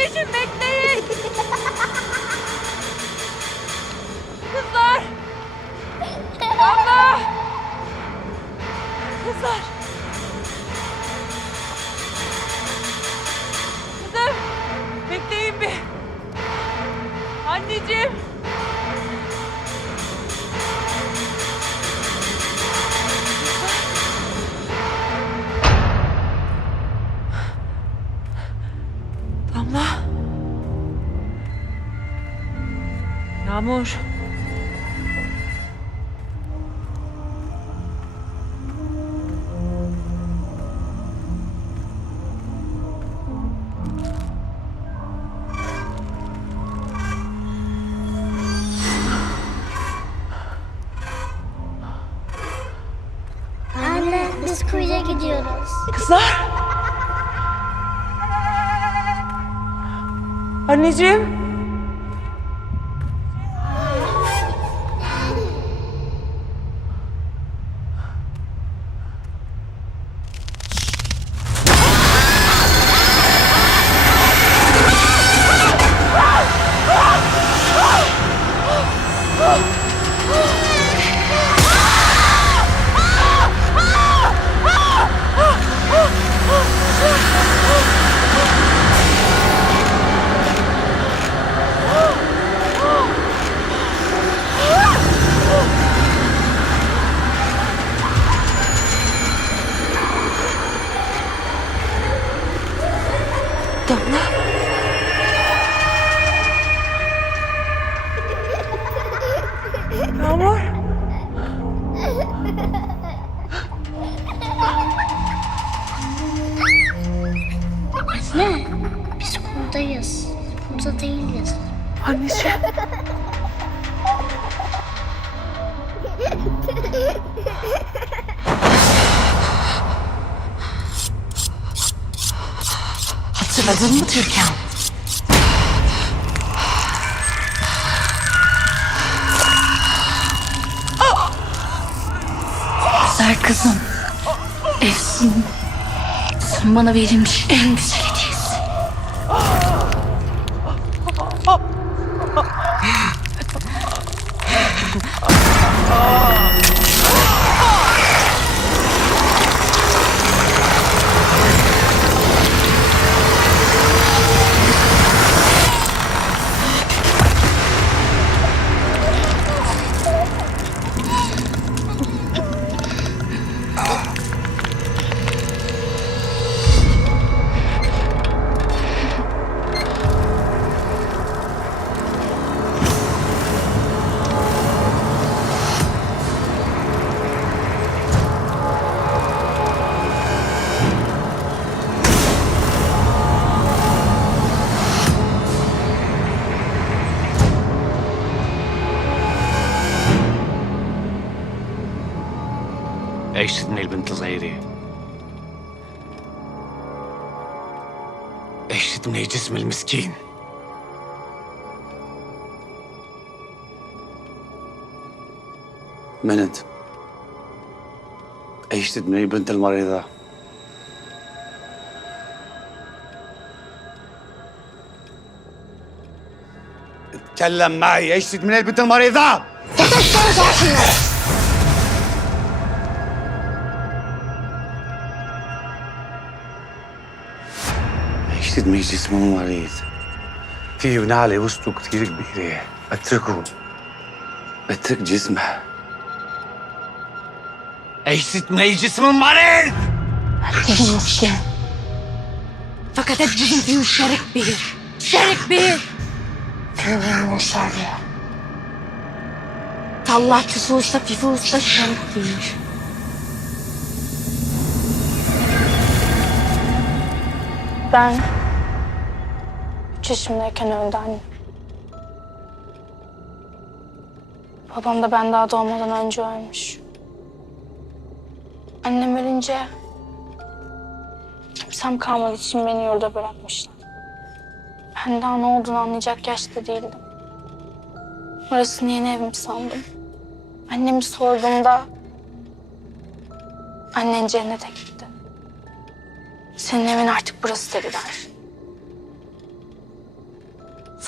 Anneciğim bekleyin. Kızlar. Abla. Kızlar. Kızım. Bekleyin bir. Anneciğim. Damla. Yağmur. Anne biz kuyuya gidiyoruz. Kızlar. Anneciğim. Damla. Yağmur. Anne biz buradayız. Burada değiliz. Anneciğim. Hatırladın mı Türkan? Güzel kızım. Efsun. Sen bana verilmiş en güzel hediyesi. عشت من البنت صغيرة، عشت من الجسم المسكين. من انت؟ عشت من البنت المريضة. اتكلم معي، عشت من البنت المريضة. عشت من جسم مريض فيه نعلة وسطه كتير كبيرة. اتركه، اترك جسمه. عشت من جسم مريض. Herkesin eski. Fakat hep bizim fiyuş şerik bilir. Şerik bilir. Fiyuğun yaşarıyor. Allah tüfuşta fifuşta şerik bilir. Ben 3 yaşımdayken öldü annem. Babam da ben daha doğmadan önce ölmüş. Annem ölünce kimsem kalmadığı için beni yurda bırakmışlar. Ben daha ne olduğunu anlayacak yaşta değildim. Orasını yeni evim sandım. Annemi sorduğumda annen cennete gitti. Senin evin artık burası dediler.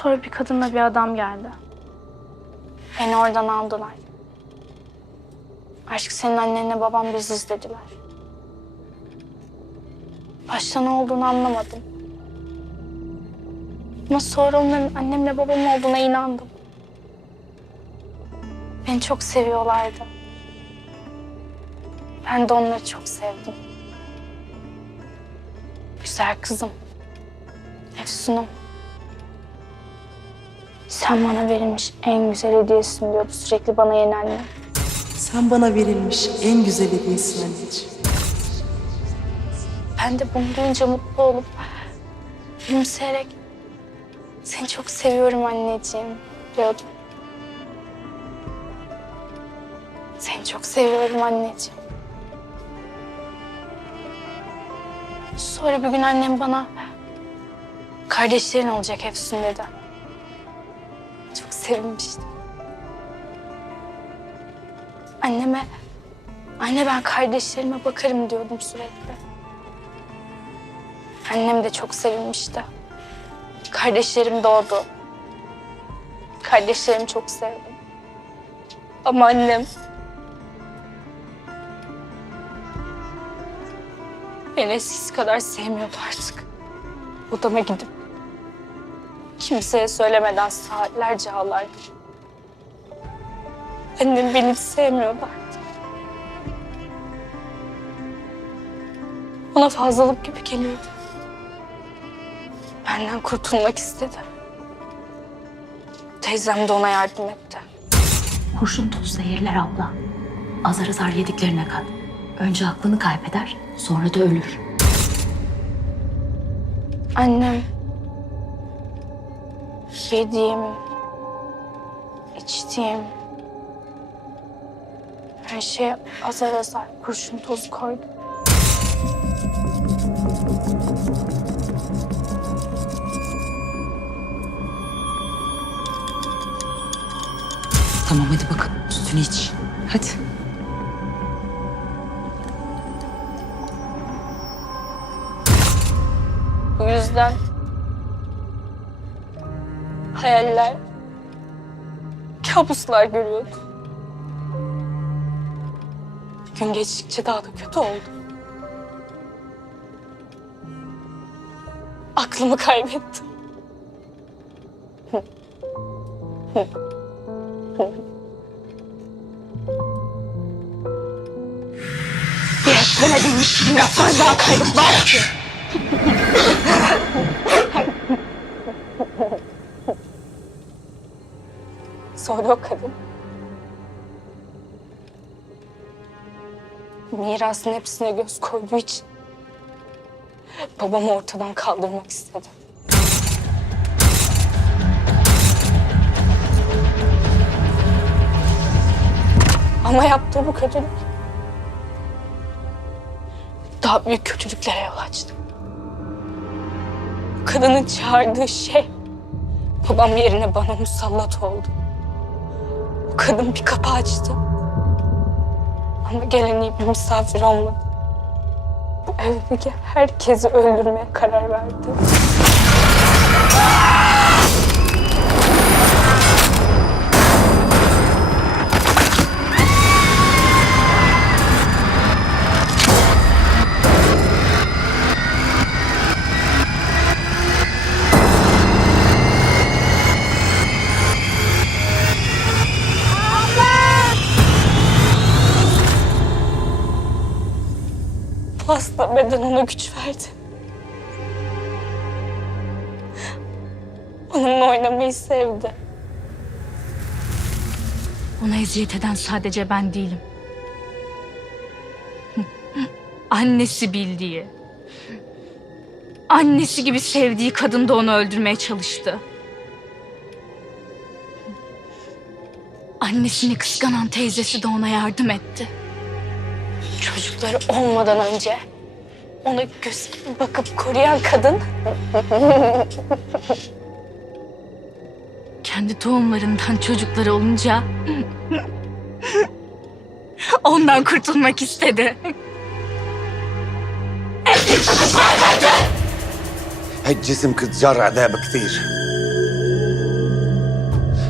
Sonra bir kadınla bir adam geldi. Beni oradan aldılar. Aşk senin annenle babam biziz dediler. Başta ne olduğunu anlamadım. Ama sonra onların annemle babam olduğuna inandım. Beni çok seviyorlardı. Ben de onları çok sevdim. Güzel kızım. Efsunum. Sen bana verilmiş en güzel hediyesin diyordu sürekli bana yeni annem. Sen bana verilmiş en güzel hediyesin anneciğim. Ben de bunu duyunca mutlu olup gülümseyerek seni çok seviyorum anneciğim diyordum. Seni çok seviyorum anneciğim. Sonra bir gün annem bana kardeşlerin olacak Efsun dedi. Çok sevinmiştim. Anneme, anne ben kardeşlerime bakarım diyordum sürekli. Annem de çok sevinmişti. Kardeşlerim doğdu. Kardeşlerimi çok sevdim. Ama annem beni eskisi kadar sevmiyordu artık. Odama gidip kimseye söylemeden saatlerce ağlardı. Annem beni hiç sevmiyordu artık. Ona fazlalık gibi geliyordu. Benden kurtulmak istedi. Teyzem de ona yardım etti. Kurşun toz zehirler abla. Azar azar yediklerine kat. Önce aklını kaybeder, sonra da ölür. Annem yediğim, içtiğim her şeye azar azar kurşun tozu koydu. Tamam hadi bakalım, sütünü iç. Hadi. Bu yüzden hayaller, kabuslar görüyordu. Gün geçtikçe daha da kötü oldu. Aklımı kaybettim. Yetmediğimiz biraz daha kayıp var ki. Sonra o kadın mirasın hepsine göz koyduğu için babamı ortadan kaldırmak istedi. Ama yaptığı bu kötülük daha büyük kötülüklere yol açtı. Kadının çağırdığı şey babam yerine bana musallat oldu. O kadın bir kapı açtı. Ama gelen iyi bir misafir olmadı. Bu evdeki herkesi öldürmeye karar verdi. Bu hasta beden ona güç verdi. Onunla oynamayı sevdi. Ona eziyet eden sadece ben değilim. Annesi bildiği, annesi gibi sevdiği kadın da onu öldürmeye çalıştı. Annesini kıskanan teyzesi de ona yardım etti. Çocukları olmadan önce ona göz gibi bakıp koruyan kadın Kendi tohumlarından çocukları olunca ondan kurtulmak istedi. هالجسم كنت جار عذاب كثير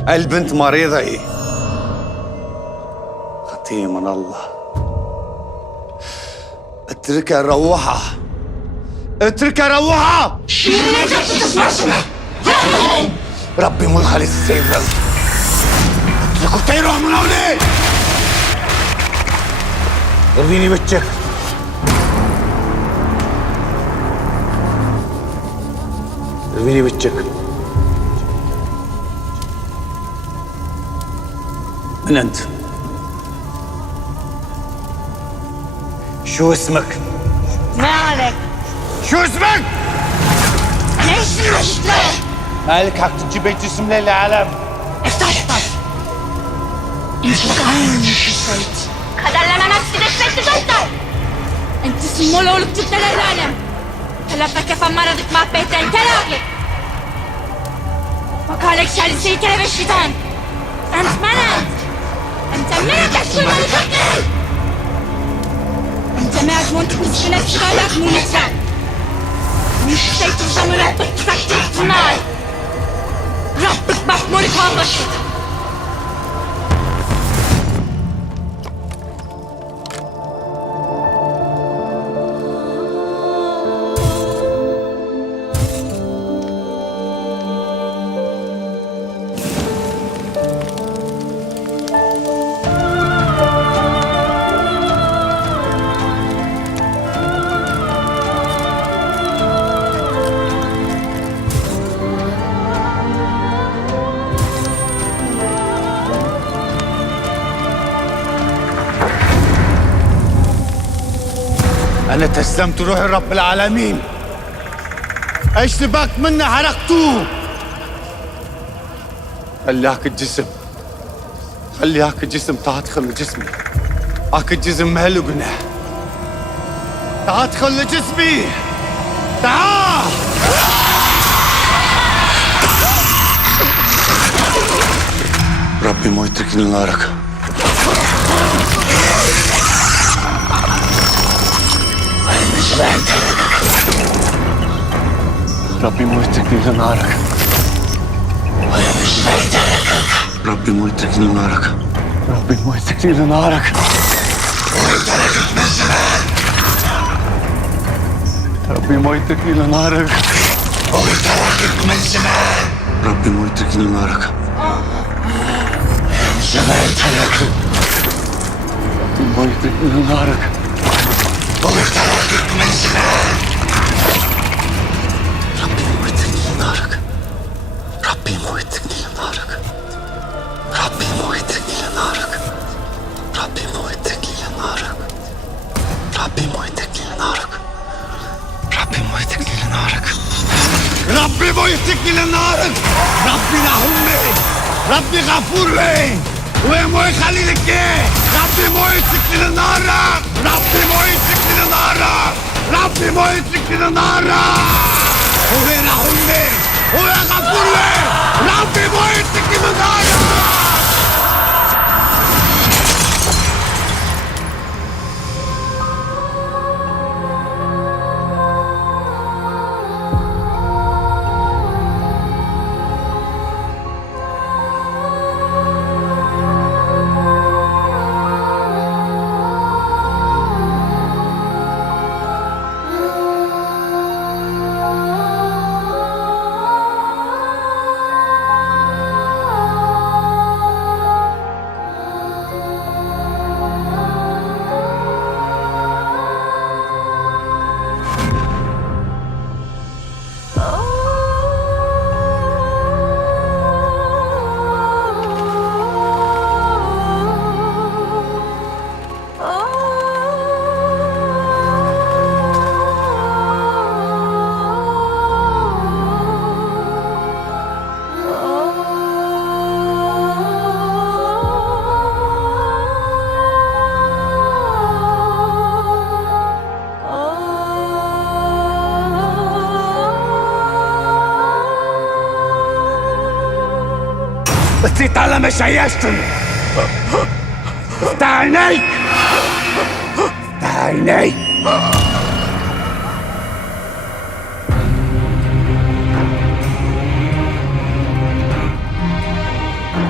البنت مريضة هي. خطية من الله. اتركها روحها. اتركها روحها. ربي مو يخلي السيف. اتركوا تيروح من هوني. ارضيني وجهك. ارضيني وجهك. من أنت؟ شو اسمك؟ ما عليك. شو اسمك؟ ليش مشتاق؟ مالك حق تجي بيت اسم ليلى علم؟ افتح. انت عين البيت. خدلنا نفسي دفيت زيتك. انت اسمه لو لك جبت ليلى علم. هلا كيف مرضك مع بيتين تلاقي. وقالك شالسي كلب الشيطان. انت من انت من تحسن الفقر. انت ما كنت مسكينة شغالك مو نسان. مش شيء تسمى ربك تسكت النار. ربك مأمورك هابشت. أنا تسلمت روحي رب العالمين. ايش تباك منا حرقتوه. خلي هاك الجسم. خلي هاك الجسم تدخل جسمي. هاك الجسم ما له جناح. تدخل جسمي. تعال. ربي ما يتركني لنارك. ربي مو يتركني لنارك. ربي مو يتركني لنارك. ربي مو يتركني لنارك. ربي مو يتركني لنارك. من زمان. ربي مو يتركني لنارك. ربي مو يتركني لنارك. من زمان. ربي مو يتركني لنارك. ربي مو يتركني لنارك. ربي مو يتركني لنارك. ربي مو يتركني لنارك. ربي مو يتركني لنارك. ربي مو يتركني لنارك. ربي مو يتركني لنارك. ربي رحمي. ربي غفور لي. ومو يخلي لك ايه. ربي مو يتركني لنارك. ربي مو يتركني لنارك. ربي مو يتركني لنارك. هو رحمي. هو غفور لي. ربي مو يتركني لنارك. بصيت على مشايشتن. افتح عينيك. افتح عينيك.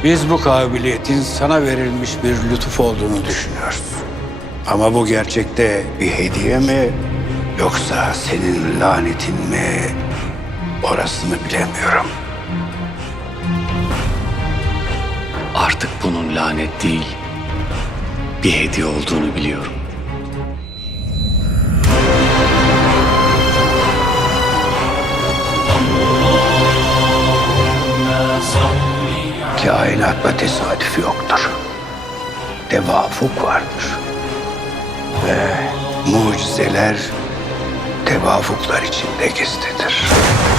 Biz bu kabiliyetin sana verilmiş bir lütuf olduğunu düşünüyoruz. Ama bu gerçekte bir hediye mi yoksa senin lanetin mi? Orasını bilemiyorum. Artık bunun lanet değil, bir hediye olduğunu biliyorum. Kainatta tesadüf yoktur. Tevafuk vardır. Ve mucizeler tevafuklar içinde gizlidir.